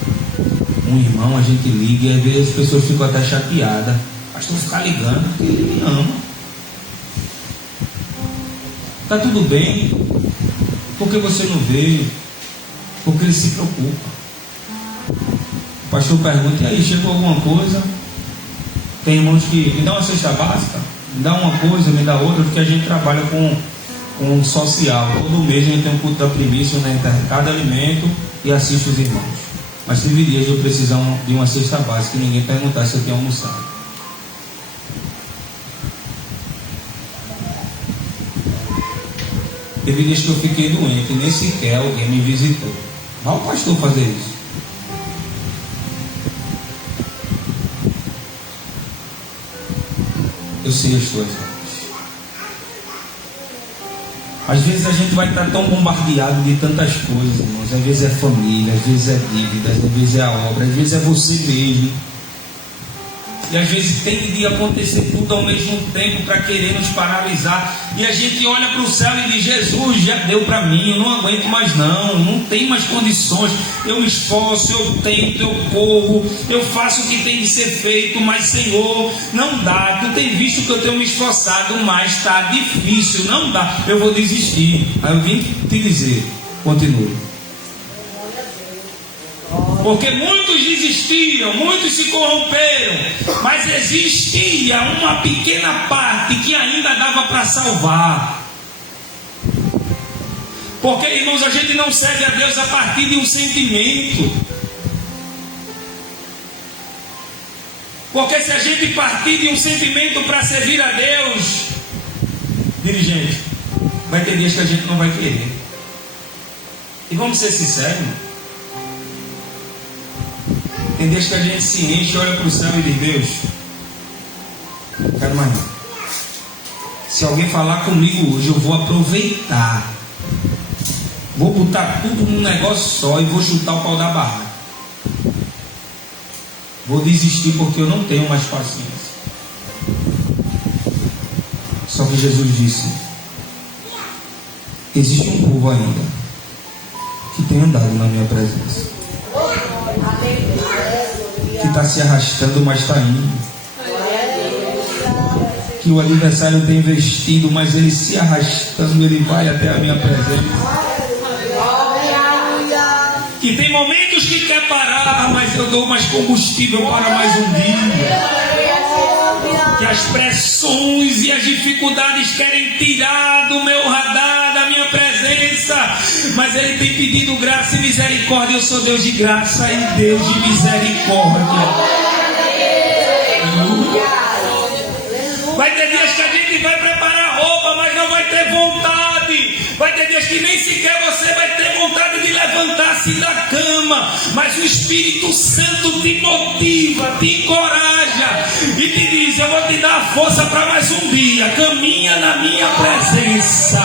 um irmão, a gente liga e às vezes as pessoas ficam até chateadas. Pastor, ficar ligando porque ele me ama. Está tudo bem, porque você não veio, porque ele se preocupa. O pastor pergunta, e aí, chegou alguma coisa? Tem irmãos que me dá uma cesta básica, me dá uma coisa, me dá outra, porque a gente trabalha com social. Todo mês a gente tem um culto da primícia, né, cada alimento, e assiste os irmãos. Mas teve dias de eu precisar de uma cesta básica e ninguém perguntar se eu tinha almoçado. Teve dias que eu fiquei doente e nem sequer alguém me visitou. Vai o pastor fazer isso. Eu sei as tuas obras. Às vezes a gente vai estar tão bombardeado de tantas coisas, irmãos. Às vezes é família, às vezes é dívidas, às vezes é a obra, às vezes é você mesmo. E às vezes tem de acontecer tudo ao mesmo tempo para querer nos paralisar. E a gente olha para o céu e diz, Jesus, já deu para mim, eu não aguento mais não tem mais condições. Eu me esforço, eu tento, eu corro, eu faço o que tem de ser feito, mas Senhor, não dá. Tu tem visto que eu tenho me esforçado, mas está difícil, não dá. Eu vou desistir. Aí eu vim te dizer, continue. Porque muitos desistiram, muitos se corromperam, mas existia uma pequena parte que ainda dava para salvar. Porque, irmãos, a gente não serve a Deus a partir de um sentimento. Porque se a gente partir de um sentimento para servir a Deus, dirigente, vai ter dias que a gente não vai querer. E vamos ser sinceros, irmão. Tem dias que a gente se enche, olha para o céu e diz, Deus, não quero mais não. Se alguém falar comigo hoje, eu vou aproveitar. Vou botar tudo num negócio só e vou chutar o pau da barra. Vou desistir porque eu não tenho mais paciência. Só que Jesus disse, existe um povo ainda que tem andado na minha presença, que está se arrastando, mas está indo. Que o adversário tem investido, mas ele se arrastando, ele vai até a minha presença. Que tem momentos que quer parar, mas eu dou mais combustível para mais um dia. Que as pressões e as dificuldades querem tirar do meu radar, da minha presença, mas ele tem pedido graça e misericórdia. Eu sou Deus de graça e Deus de misericórdia. Vai ter dias que a gente vai preparar roupa, mas não vai ter vontade. Vai ter dias que nem sequer você vai ter vontade de levantar-se da cama, mas o Espírito Santo te motiva, te encoraja e te diz, eu vou te dar força para mais um dia. Caminha na minha presença.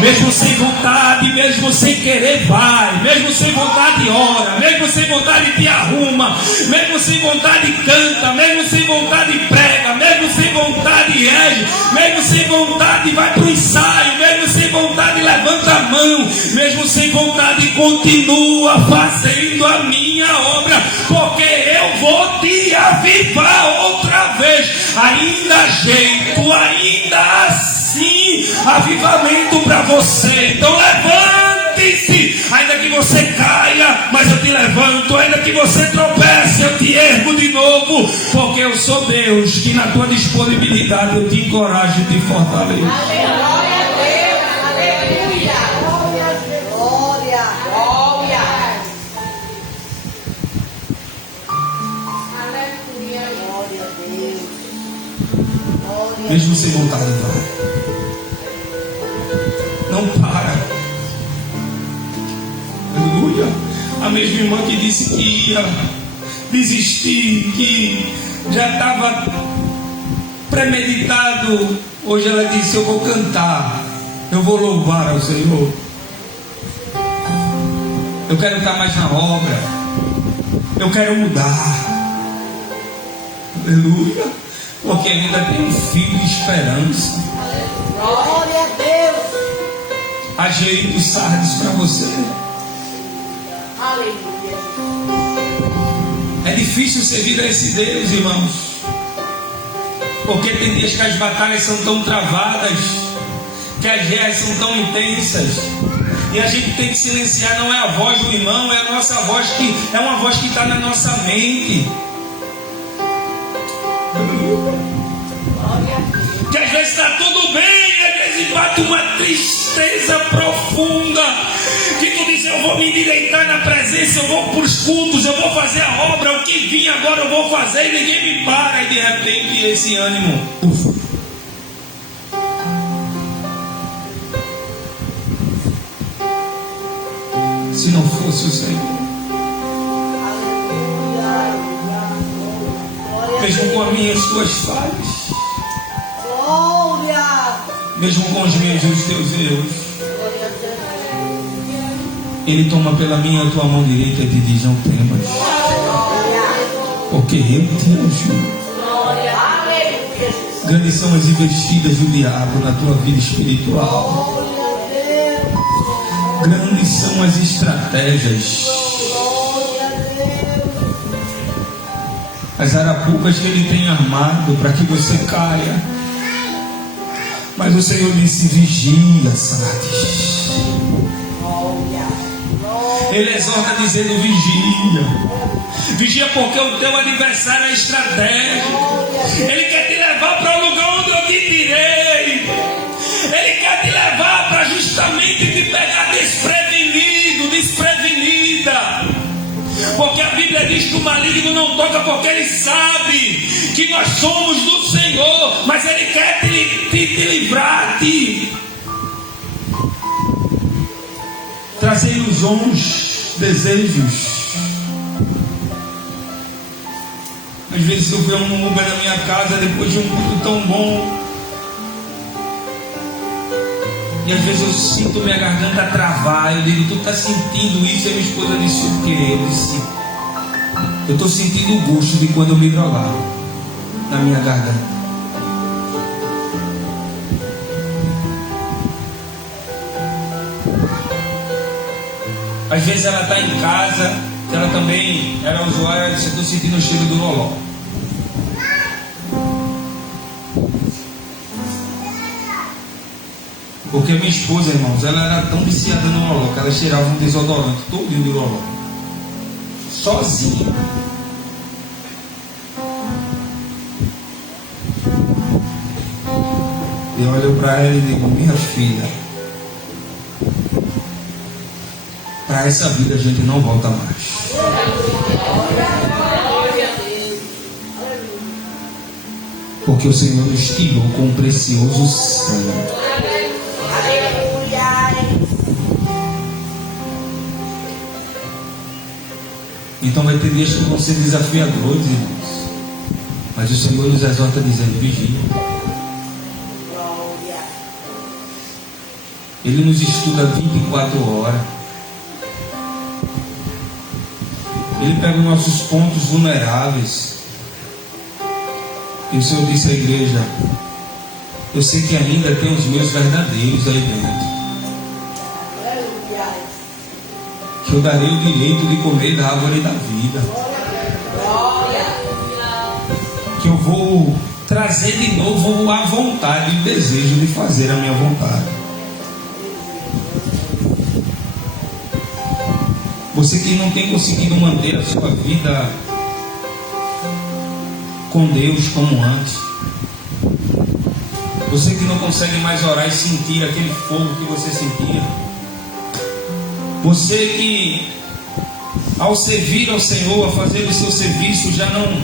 Mesmo sem vontade, mesmo sem querer, vai. Mesmo sem vontade, ora. Mesmo sem vontade, te arruma. Mesmo sem vontade, canta. Mesmo sem vontade, prega. Mesmo sem vontade, rege. Mesmo sem vontade, vai para o ensaio. Mesmo sem vontade, levanta a mão. Mesmo sem vontade, continua fazendo a minha obra, porque eu vou te avivar outra vez. Ainda há jeito, ainda assim, avivamento para você. Então levante-se, ainda que você caia, mas eu te levanto. Ainda que você tropece, eu te ergo de novo, porque eu sou Deus que na tua disponibilidade eu te encorajo e te fortaleço. Aleluia. Mesmo sem vontade, vai. Não para. Aleluia. A mesma irmã que disse que ia desistir, que já estava premeditado Hoje ela disse: eu vou cantar, eu vou louvar ao Senhor. Eu quero estar mais na obra, eu quero mudar. Aleluia. Porque ainda tem um fio de esperança. Glória a Deus. A Geir dos Sardes para você. Aleluia. É difícil servir a esse Deus, irmãos, porque tem dias que as batalhas são tão travadas, que as guerras são tão intensas, e a gente tem que silenciar. Não é a voz do irmão, é a nossa voz, que é uma voz que está na nossa mente. Que às vezes está tudo bem, às vezes bate uma tristeza profunda, que tu diz: eu vou me direitar na presença, eu vou para os cultos, eu vou fazer a obra, o que vim agora eu vou fazer, e ninguém me para, e de repente esse ânimo, se não fosse o Senhor, mesmo com as minhas tuas falhas, Glória. mesmo com os meus e os teus erros, Ele toma pela minha tua mão direita e te diz: não temas, porque eu te ajudo. Grandes são as investidas do diabo na tua vida espiritual. Grandes são as estratégias, as arapucas que ele tem armado para que você caia. Mas o Senhor disse: vigia, Sardes. Ele exorta dizendo: vigia. Vigia, porque o teu adversário é estratégico. Ele quer te levar para o lugar onde eu te tirei. Ele quer te levar para justamente te pegar desprevenido, desprevenida. Porque a Bíblia diz que o maligno não toca, porque ele sabe que nós somos do Senhor, mas ele quer te livrar, trazer ilusões, desejos. Às vezes eu vejo um Uber na minha casa depois de um culto tão bom, e às vezes eu sinto minha garganta travar. Eu digo: tu está sentindo isso? E a minha esposa disse: o quê? Eu disse: eu estou sentindo o gosto de quando eu me drogar na minha garganta. Às vezes ela está em casa, ela também era usuária, ela disse: eu estou sentindo o cheiro do loló. Porque minha esposa, irmãos, ela era tão viciada no loló que ela cheirava um desodorante todinho de loló, sozinha. Eu olho para ela e digo: minha filha, para essa vida a gente não volta mais. Porque o Senhor nos tirou com um precioso sangue. Então vai ter dias que vão ser desafiadores, irmãos, mas o Senhor nos exorta dizendo: vigia. Ele nos estuda 24 horas. Ele pega os nossos pontos vulneráveis. E o Senhor disse à igreja: eu sei que ainda tem os meus verdadeiros aí dentro, que eu darei o direito de comer da árvore da vida, que eu vou trazer de novo a vontade e o desejo de fazer a minha vontade. Você que não tem conseguido manter a sua vida com Deus como antes, você que não consegue mais orar e sentir aquele fogo que você sentia, você que ao servir ao Senhor, a fazer o seu serviço, já não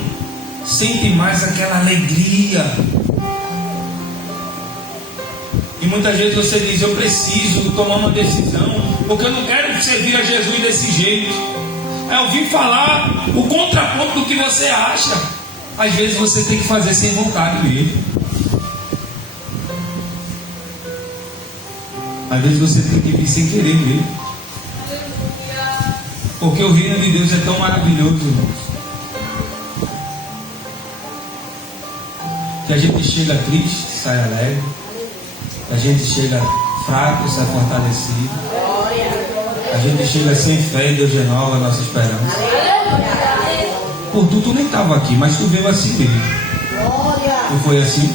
sente mais aquela alegria. E muitas vezes você diz: eu preciso tomar uma decisão, porque eu não quero servir a Jesus desse jeito. É ouvir falar o contraponto do que você acha. Às vezes você tem que fazer sem vontade mesmo. Às vezes você tem que vir sem querer mesmo. Porque o reino de Deus é tão maravilhoso, irmãos, que a gente chega triste, sai alegre. A gente chega fraco, sai fortalecido. A gente chega sem fé e Deus renova a nossa esperança. Por tu nem estava aqui, mas tu veio assim mesmo. Não foi assim?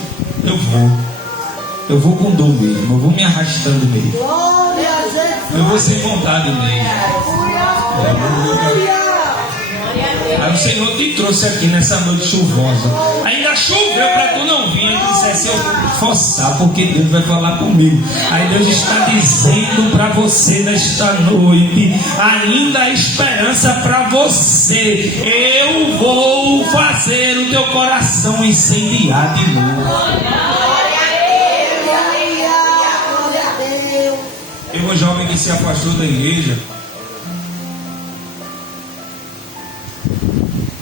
Eu vou com dor mesmo, eu vou me arrastando mesmo. Eu vou sem vontade mesmo. Aí o Senhor te trouxe aqui nessa noite chuvosa. Ainda choveu para tu não vir. Eu dissesse, eu vou forçar, porque Deus vai falar comigo. Aí Deus está dizendo para você nesta noite: ainda há esperança para você. Eu vou fazer o teu coração incendiar de novo. Eu, um jovem que se afastou da igreja,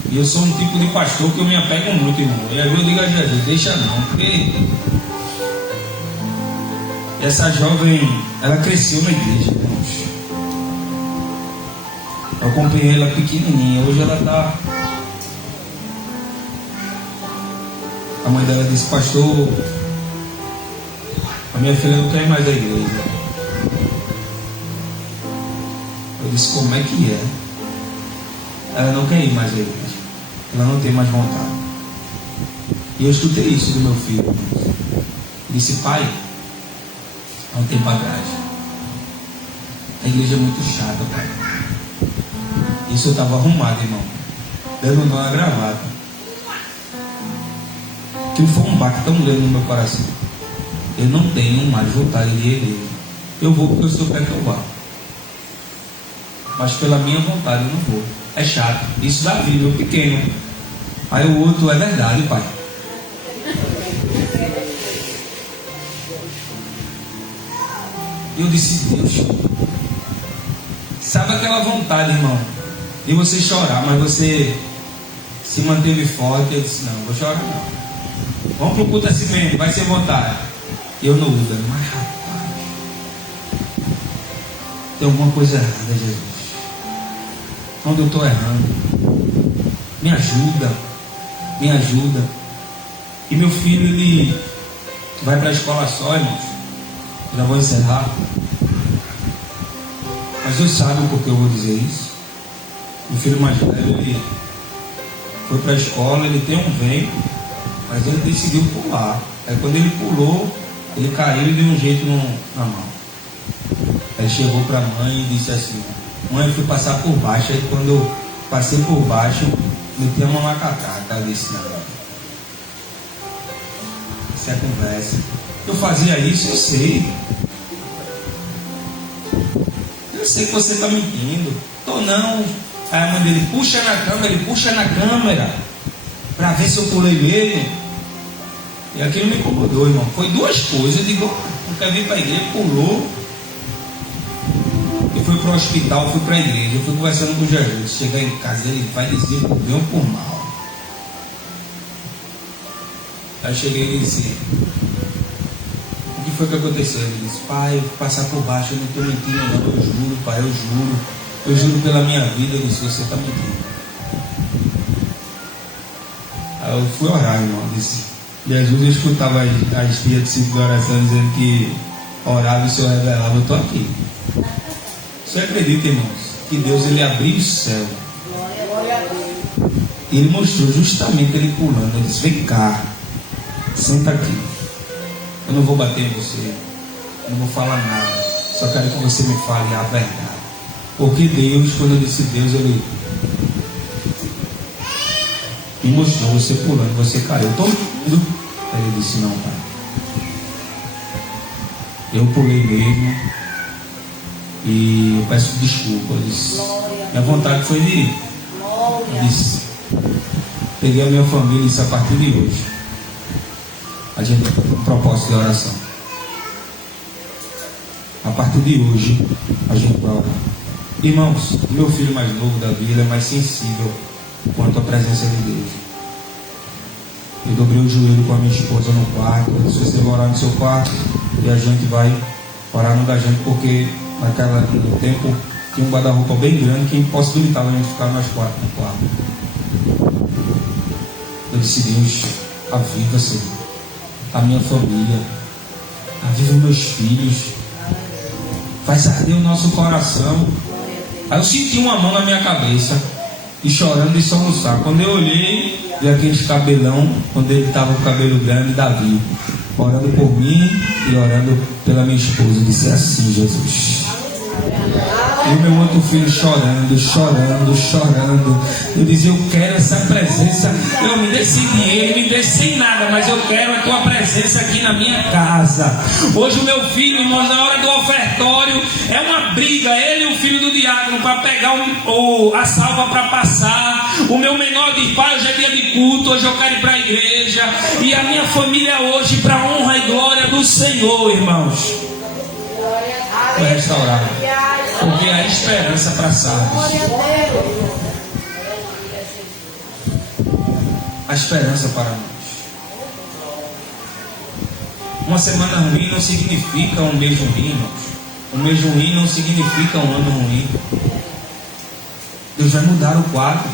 e eu sou um tipo de pastor que eu me apego muito, irmão. E aí eu digo a Jesus, deixa não, porque essa jovem, ela cresceu na igreja, irmãos. Eu acompanhei ela pequenininha, hoje ela está... A mãe dela disse, pastor, a minha filha não quer ir mais à igreja. Eu disse, como é que é? Ela não quer ir mais à igreja. Ela não tem mais vontade. E eu escutei isso do meu filho, irmãos. Disse, pai, há um tempo atrás, a igreja é muito chata, pai. Isso eu estava arrumado, irmão, dando nó na gravata. Que foi um baque tão grande no meu coração. Eu não tenho mais vontade de ir à igreja. Eu vou porque eu sou pé que eu vá. Mas pela minha vontade eu não vou. É chato. Isso da vida, eu pequeno. Aí o outro, é verdade, pai. E eu disse, Deus, sabe aquela vontade, irmão, de você chorar, mas você se manteve forte. Eu disse, não, vou chorar não. Vamos pro culto assim mesmo, vai ser vontade. Eu não uso, mas rapaz, tem alguma coisa errada, Jesus. Onde eu estou errando? Me ajuda. Me ajuda. E meu filho, ele vai para a escola só, irmãos. Já vou encerrar. Mas Deus sabe por que eu vou dizer isso. Meu filho mais velho, ele foi para a escola, ele tem um vento, mas ele decidiu pular. Aí quando ele pulou, ele caiu e deu um jeito na mão. Aí chegou para a mãe e disse assim, mãe, eu fui passar por baixo. Aí quando eu passei por baixo, meti a mão na catraca. Ela disse, não, isso é conversa. Eu fazia isso, eu sei. Eu sei que você está mentindo. Tô não. Aí a mãe dele, puxa na câmera, ele puxa na câmera para ver se eu pulei mesmo. E aquilo me incomodou, irmão. Foi duas coisas. Eu digo, não quer vir para a igreja, pulou. Eu fui para o hospital, fui para a igreja, eu fui conversando com Jesus. Chegar em casa, ele vai dizer por bem ou por mal. Aí cheguei e disse, o que foi que aconteceu? Ele disse, pai, eu vou passar por baixo, eu não estou mentindo não, eu juro, pai, eu juro pela minha vida. Eu disse, você está mentindo. Aí eu fui orar, irmão. Disse, Jesus, eu escutava as dias de 5 oração dizendo que orava e o Senhor revelava, eu estou aqui. Você acredita, irmãos, que Deus, ele abriu o céu. E ele mostrou justamente ele pulando. Ele disse, vem cá, senta aqui. Eu não vou bater em você, eu não vou falar nada, só quero que você me fale a verdade. Porque Deus, quando eu disse Deus, ele me mostrou você pulando, você caiu. Todo mundo. Aí ele disse, não, pai, eu pulei mesmo. E eu peço desculpa. Eu disse, minha vontade foi de ir. Eu disse, peguei a minha família e disse, a partir de hoje a gente tem um propósito de oração. A partir de hoje a gente vai orar. Irmãos, meu filho mais novo, Davi, ele é mais sensível quanto à presença de Deus. Eu dobrei o joelho com a minha esposa no quarto. Eu disse, você vai orar no seu quarto e a gente vai Oraram da gente porque no tempo tinha um guarda-roupa bem grande que impossibilitava a gente ficar nós quatro no quarto. Eu disse: Deus, aviva, Senhor, a minha família, aviva meus filhos, faz arder o nosso coração. Aí eu senti uma mão na minha cabeça e chorando de soluçar. Quando eu olhei, vi aqueles cabelão, quando ele estava com o cabelo grande, Davi, orando por mim e orando pela minha esposa. Eu disse: assim, Jesus. E o meu outro filho chorando. Eu dizia: eu quero essa presença. Eu me dei sem dinheiro, me dei sem nada, mas eu quero a tua presença aqui na minha casa. Hoje o meu filho, irmão, na hora do ofertório, é uma briga, ele e o filho do diácono, para pegar a salva para passar. O meu menor diz: pai, hoje é dia de culto, hoje eu quero ir para a igreja. E a minha família hoje, para a honra e glória do Senhor, irmãos, foi restaurada. Porque há esperança para Sardes. A esperança para nós. Uma semana ruim não significa um mês ruim, irmãos. Um mês ruim não significa um ano ruim. Deus vai mudar o quadro.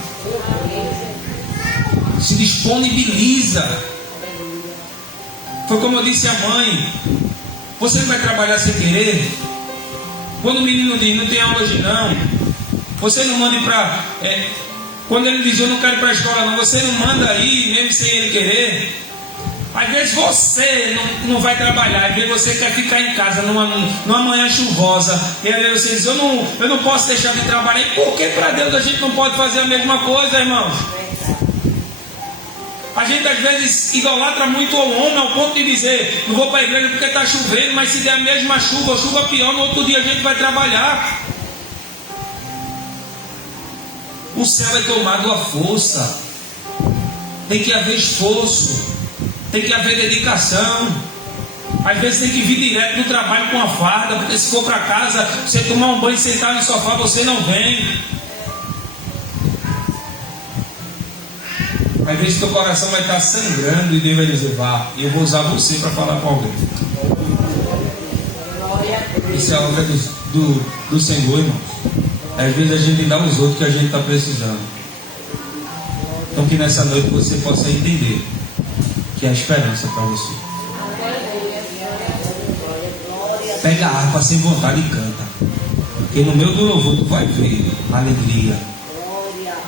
Se disponibiliza. Foi como eu disse à mãe: você vai trabalhar sem querer? Quando o menino diz: não tem aula hoje não, você não manda para... quando ele diz: eu não quero ir para a escola não, você não manda aí, mesmo sem ele querer. Às vezes você não vai trabalhar, às vezes você quer ficar em casa numa manhã chuvosa, e às vezes você diz: eu não posso deixar de trabalhar. E por que para Deus a gente não pode fazer a mesma coisa, irmãos? A gente às vezes idolatra muito o homem ao ponto de dizer: não vou para a igreja porque está chovendo, mas se der a mesma chuva ou chuva pior, no outro dia a gente vai trabalhar. O céu é tomado à força. Tem que haver esforço, tem que haver dedicação. Às vezes tem que vir direto do trabalho com a farda, porque se for para casa, você tomar um banho e sentar no sofá, você não vem. Às vezes teu coração vai estar sangrando e Deus vai dizer: vá, e eu vou usar você para falar com alguém. Isso é a obra do Senhor, irmãos. Às vezes a gente dá aos outros que a gente está precisando. Então que nessa noite você possa entender que há esperança para você. Pega a harpa sem vontade e canta. Porque no meio do louvor tu vai ver alegria.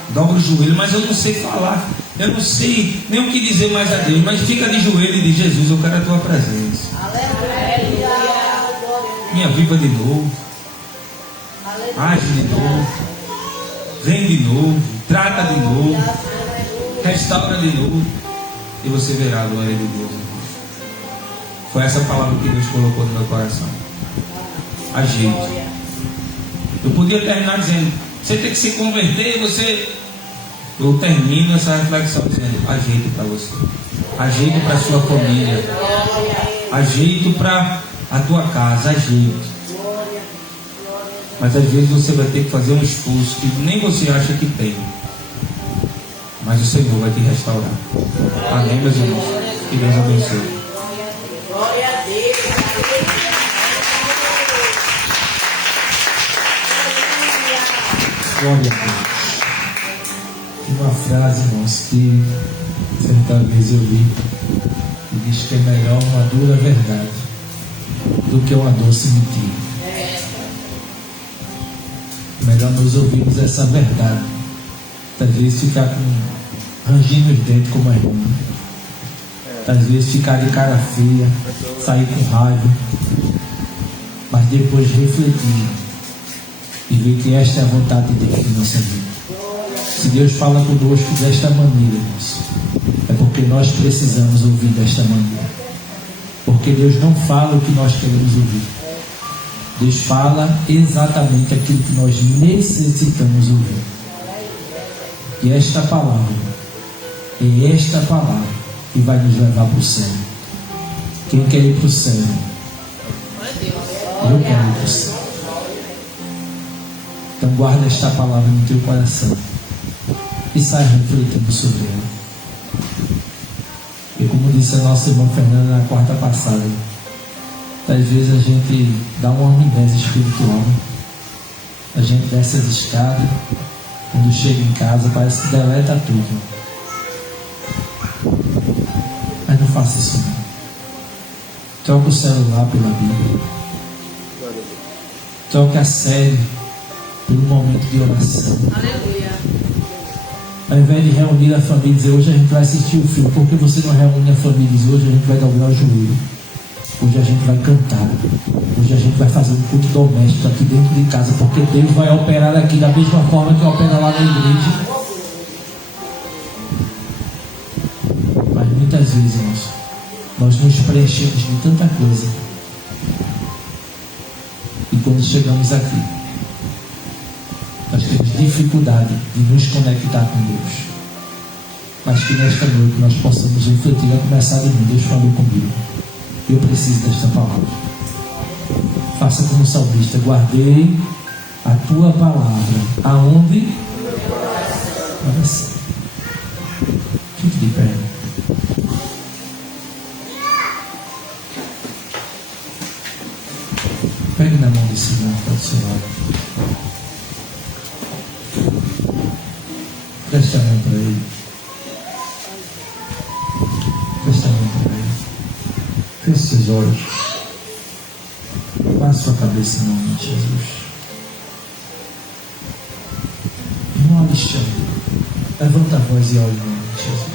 Dobra o joelho, mas eu não sei falar. Eu não sei nem o que dizer mais a Deus, mas fica de joelho e diz: Jesus, eu quero a tua presença. Me aviva de novo. Age de novo. Vem de novo. Trata de novo. Restaura de novo. E você verá a glória de Deus. Foi essa palavra que Deus colocou no meu coração. Ajeite. Eu podia terminar dizendo: você tem que se converter, Eu termino essa reflexão dizendo: ajeito para você, ajeito para a sua família, ajeito para a tua casa, ajeito. Mas às vezes você vai ter que fazer um esforço que nem você acha que tem, mas o Senhor vai te restaurar. Amém, meus irmãos? Que Deus abençoe. Glória a Deus. Glória a Deus. Uma frase, irmãos, que certa vez eu li, e diz que é melhor uma dura verdade do que uma doce mentira. Melhor nós ouvirmos essa verdade. Às vezes ficar com rangindo os dentes como é ruim. Às vezes ficar de cara feia, sair com raiva, mas depois refletir e ver que esta é a vontade de Deus em nossa vida. Se Deus fala conosco desta maneira, irmãos, é porque nós precisamos ouvir desta maneira. Porque Deus não fala o que nós queremos ouvir. Deus fala exatamente aquilo que nós necessitamos ouvir. E esta palavra é esta palavra que vai nos levar para o céu. Quem quer ir para o céu? Eu quero ir para o céu. Então guarda esta palavra no teu coração e sai refletindo sobre ela. E como disse a nossa irmã Fernanda na quarta passada, Às vezes a gente dá uma amnésia espiritual. A gente desce as escadas, quando chega em casa parece que deleta tudo. Mas não faça isso não. Troca o celular pela Bíblia. Troca a série pelo momento de oração. Aleluia. Ao invés de reunir a família e dizer, hoje a gente vai assistir o filme, por que você não reúne a família e diz, hoje a gente vai dobrar o joelho, hoje a gente vai cantar, hoje a gente vai fazer um culto doméstico aqui dentro de casa, porque Deus vai operar aqui da mesma forma que opera lá na igreja. Mas muitas vezes, irmãos, nós nos preenchemos de tanta coisa, e quando chegamos aqui, nós temos dificuldade de nos conectar com Deus. Mas que nesta noite nós possamos refletir, a começar de mim. Deus falou comigo, eu preciso desta palavra. Faça como salmista, guardei a tua palavra aonde? Coração. Fique de pé. Pegue na mão desse irmão que está do seu lado. Preste a mão para ele. Preste a mão para ele. Feche seus olhos. Passe sua cabeça no nome de Jesus. Irmão Alexandre, levanta a voz e olhe no nome de Jesus.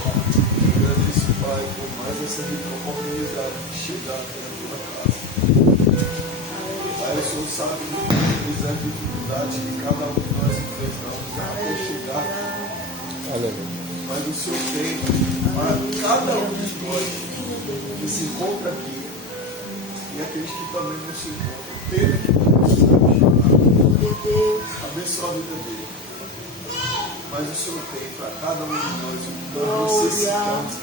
Agradeço, Pai, por mais essa oportunidade de chegar até a tua casa. Pai, o Senhor sabe as dificuldades que cada um de nós enfrentamos até chegar. Mas o Senhor tem para cada um de nós que se encontra aqui e aqueles que também não se encontram. Pena que não estamos. Abençoa a vida dele. Mas o Senhor tem para cada um de nós o que nós necessitamos.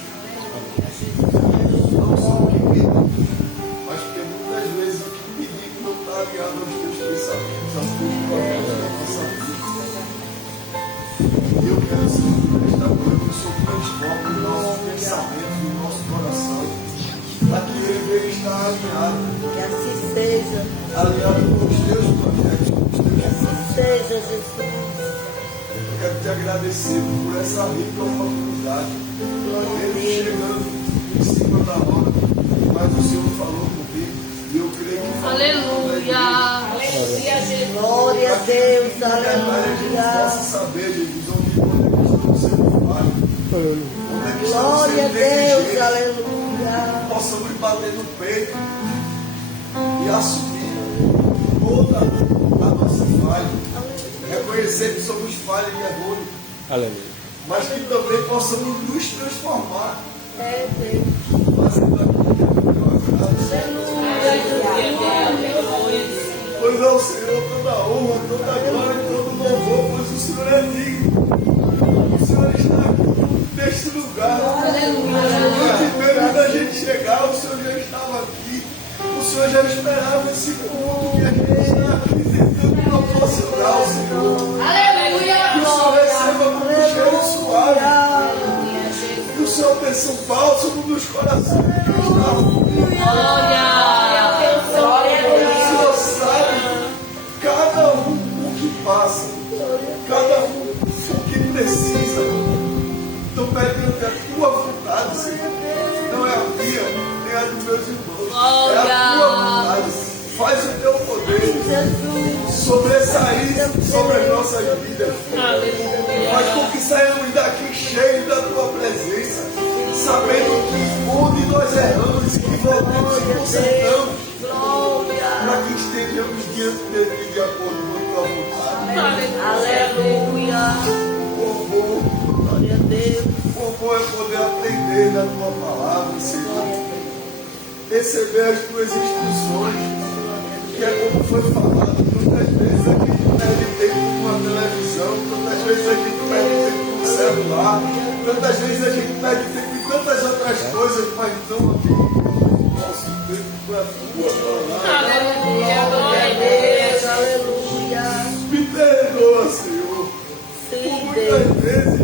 Não só o que pedimos, mas porque muitas vezes o que pedimos não está alinhado aos teus pensamentos, aos teus projetos da nossa vida. E eu quero, Senhor, nesta noite o Senhor transforme o nosso pensamento, o nosso coração, para que ele venha estar alinhado. Que assim seja. Alinhado com os teus projetos, com os teus Que assim seja, Jesus. Quero te agradecer por essa rica oportunidade. Mesmo chegando em cima da hora, mas o Senhor falou comigo e eu creio que falou. Aleluia. Aleluia, Jesus. Glória a Para que Deus. a gente Aleluia. possa saber, Jesus, onde é que estamos sendo falhos. Onde é que estamos Glória a sendo Deus. negligentes. Aleluia. Possamos bater no peito e assumir toda a nossa falha. Reconhecer que somos falhas e erros. Aleluia. Mas que também possamos nos transformar. É Deus. Fazendo aquilo que é do teu agrado. Pois ao Senhor toda a honra, toda a glória e todo o louvor, pois o Senhor é digno. O Senhor está aqui neste lugar. Primeiro da gente chegar, o Senhor já estava aqui. O Senhor já esperava esse culto que a gente está aqui tentando proporcionar ao Senhor. Que o Senhor receba como um cheiro suave. Que o Senhor desça um bálsamo nos corações que estavam. O Senhor sabe cada um o que passa, cada um o que precisa. Então pede a tua vontade, Senhor. Não é a minha, nem a dos meus irmãos. É a tua vontade. Faz o teu poder sobressair sobre as nossas vidas. Faz com que saiamos daqui cheios da tua presença, sabendo que onde nós erramos e que voltamos e consertamos, para que estejamos diante de ti de acordo com a tua vontade. Aleluia. Glória a Deus. O bom é poder aprender da tua palavra, Senhor. Receber as tuas instruções, que é como foi falado. Tantas vezes a gente perde tempo com a televisão, tantas vezes a gente perde tempo com o celular, tantas vezes a gente perde tempo em tantas outras coisas, mas não nosso tempo para a tua palavra. Aleluia. Glória a Deus. Aleluia. Me perdoa, Senhor. Por Sim, muitas Deus. vezes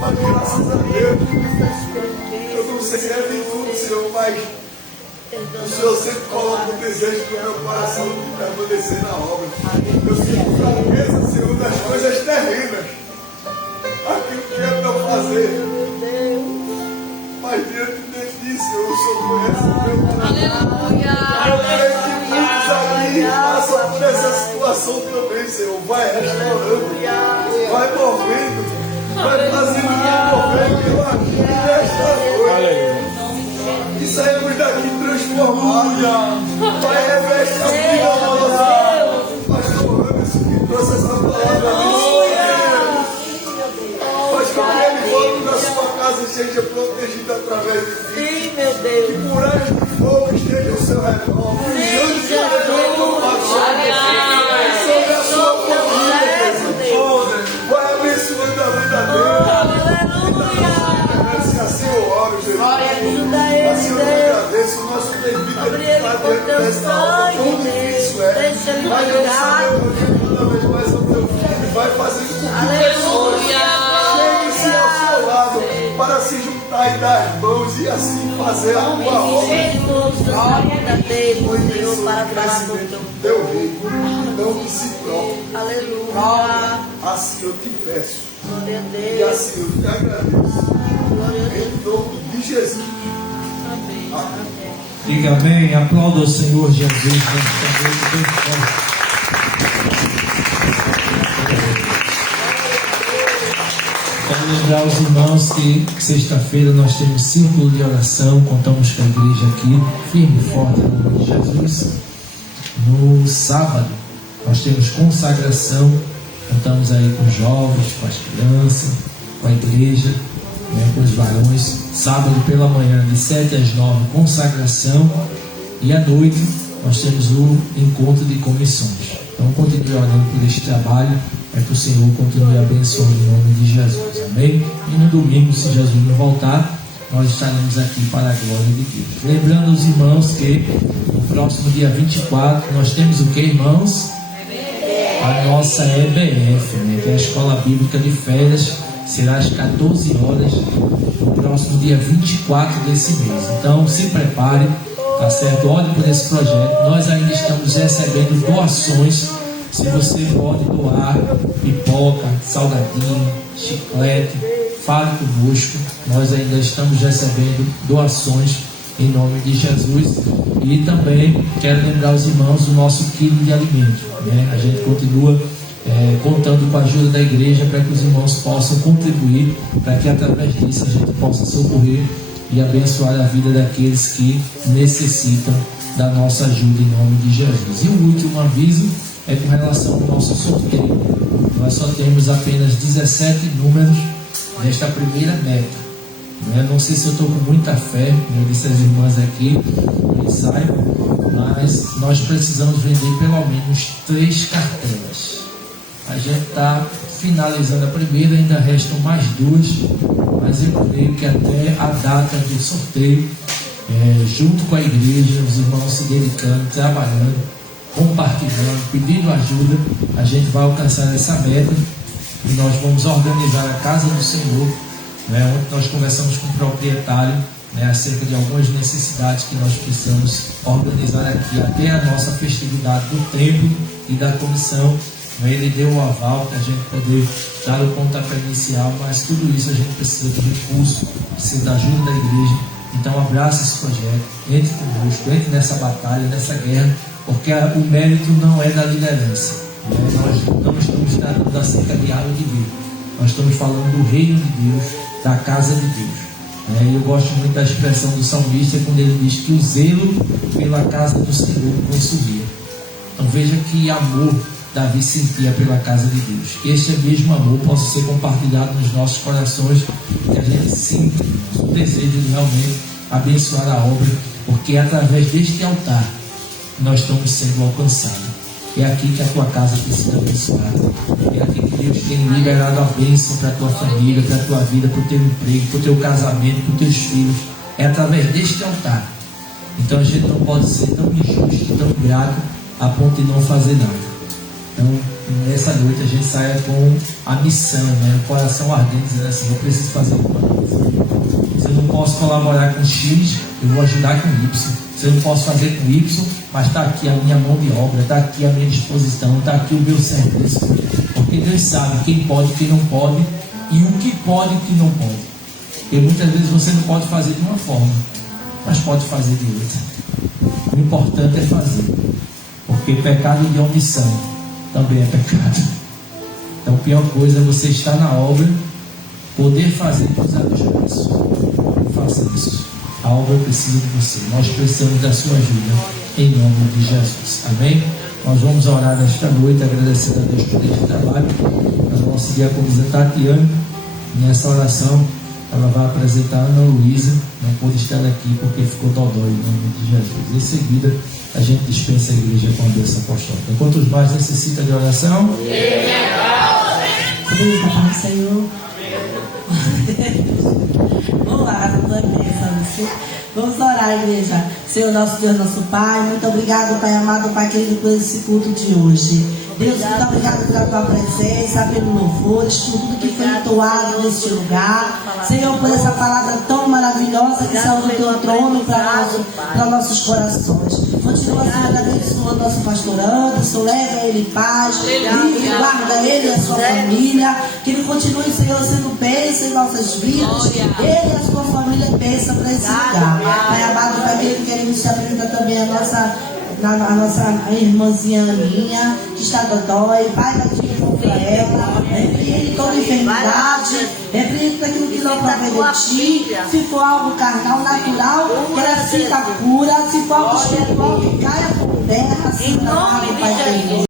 Mas graças a Deus, eu não sei se é de tudo, Senhor, mas o Senhor sempre coloca o desejo do meu coração de permanecer na obra. Eu sinto fraqueza, Senhor, das coisas terrenas. Aquilo que é para eu fazer. Mas diante de ti, Senhor, o Senhor conhece o meu coração. Eu creio que muitos aqui passam por essa situação também, Senhor. Vai restaurando, vai movendo, vai fazendo mover pelo aqui nesta noite. E saímos daqui transformados. Vai revestir a vida nossa. Pastor Anderson que trouxe essa palavra. Mas que aquele fogo da sua casa seja protegido através de ti. Sim, meu Deus. Que muralhas de fogo estejam ao seu redor. Brilhantes e sobre a sua família, Jesus. Vai abençoando a vida dele. Se assim eu oro, Jesus. Assim eu te agradeço. O nosso devido é estar dentro dessa obra. Tão difícil é. Mas eu sabemos cada vez mais o teu filho vai fazendo com que pessoas cheguem-se ao seu lado para se juntar e dar as mãos e assim fazer a tua obra. Teu reino, não que se próprio. Aleluia. Assim eu te peço. Glória a E Deus. assim eu te agradeço. Glória a Deus. Em nome de Jesus. Amém. Amém. Diga amém, aplauda o Senhor Jesus nesta noite bem forte. Quero lembrar os irmãos que sexta-feira nós temos círculo de oração, contamos com a igreja aqui, firme e forte em nome de Jesus. No sábado nós temos consagração, contamos aí com os jovens, com as crianças, com a igreja, com os varões. Sábado pela manhã de 7 às 9 consagração, e à noite nós temos o encontro de comissões. Então continue orando por este trabalho, que o Senhor continue abençoando em nome de Jesus, amém? E no domingo, se Jesus não voltar, nós estaremos aqui para a glória de Deus. Lembrando os irmãos que no próximo dia 24 nós temos o que, irmãos? A nossa EBF, que é a Escola Bíblica de Férias, será às 14 horas no próximo dia 24 desse mês. Então se prepare, tá certo? Olhe por esse projeto. Nós ainda estamos recebendo doações. Se você pode doar pipoca, salgadinho, chiclete, fale conosco. Nós ainda estamos recebendo doações em nome de Jesus. E também quero lembrar os irmãos do nosso quilo de alimento, A gente continua contando com a ajuda da igreja para que os irmãos possam contribuir, para que através disso a gente possa socorrer e abençoar a vida daqueles que necessitam da nossa ajuda em nome de Jesus. E o último aviso é com relação ao nosso sorteio. Nós só temos apenas 17 números nesta primeira meta. Não sei se eu estou com muita fé, como eu disse às irmãs aqui, no ensaio, mas nós precisamos vender pelo menos 3 cartelas. A gente está finalizando a primeira, ainda restam mais 2, mas eu creio que até a data do sorteio, junto com a igreja, os irmãos se dedicando, trabalhando, compartilhando, pedindo ajuda, a gente vai alcançar essa meta e nós vamos organizar a Casa do Senhor, onde nós conversamos com o proprietário acerca de algumas necessidades que nós precisamos organizar aqui até a nossa festividade do templo e da comissão. Ele deu o aval para a gente poder dar o pontapé inicial, mas tudo isso a gente precisa de recurso, precisa da ajuda da igreja. Então abraça esse projeto, entre conosco, entre nessa batalha, nessa guerra, porque o mérito não é da liderança. Nós não estamos tratando acerca de água de Deus, nós estamos falando do reino de Deus, da casa de Deus. E eu gosto muito da expressão do salmista quando ele diz que o zelo pela casa do Senhor consumia. Então veja que amor Davi sentia pela casa de Deus. Que este mesmo amor possa ser compartilhado nos nossos corações, que a gente sinta o desejo de realmente abençoar a obra, porque é através deste altar nós estamos sendo alcançados. É aqui que a tua casa tem sido abençoada. É aqui que Deus tem liberado a bênção para a tua família, para a tua vida, para o teu emprego, para o teu casamento, para os teus filhos. É através deste altar. Então a gente não pode ser tão injusto, tão ingrato, a ponto de não fazer nada. Então, nessa noite a gente saia com a missão, né? O coração ardente, dizendo assim: eu preciso fazer alguma coisa. Se eu não posso colaborar com X, eu vou ajudar com Y. Se eu não posso fazer com Y, mas está aqui a minha mão de obra, está aqui a minha disposição, está aqui o meu serviço. Porque Deus sabe quem pode, quem não pode, e o que pode e o que não pode. Porque muitas vezes você não pode fazer de uma forma, mas pode fazer de outra. O importante é fazer. Porque pecado de omissão também é pecado. Então a pior coisa é você estar na obra, poder fazer e usar Deus para isso. Faça isso. A obra precisa de você. Nós precisamos da sua ajuda, em nome de Jesus. Amém? Nós vamos orar nesta noite, agradecendo a Deus por este trabalho. A nossa diaconisa Tatiana, nessa oração, ela vai apresentar a Ana Luísa. Não pôde estar aqui porque ficou dodói, em nome de Jesus. Em seguida, a gente dispensa a igreja com a bênção apostólica. Quantos mais necessitam de oração? Beijo, Pai, Senhor. Vamos lá, tua bênção. Vamos orar, igreja. Senhor, nosso Deus, nosso Pai, muito obrigado, Pai amado, Pai querido, por esse culto de hoje. Deus, muito obrigado pela tua presença, pelo louvor, por tudo que foi entoado neste lugar. Senhor, por essa palavra tão maravilhosa que saiu do teu trono para nossos corações. Continua, Senhor, abençoando nosso pastor Anderson, leva ele em paz, livre, guarda ele e a sua família. Que ele continue, Senhor, sendo bênção em nossas vidas. Ele e a sua família é bênção para esse lugar. Pai amado, Pai querido, queremos te apresentar também a nossa irmãzinha Aninha, que está dodói. Pai, vai te para ela, repreende toda enfermidade, repreende tudo aquilo que não provém de ti. Se for algo carnal, natural, que ela sinta cura. Se for algo espiritual, que caia por terra, assim, Pai querido.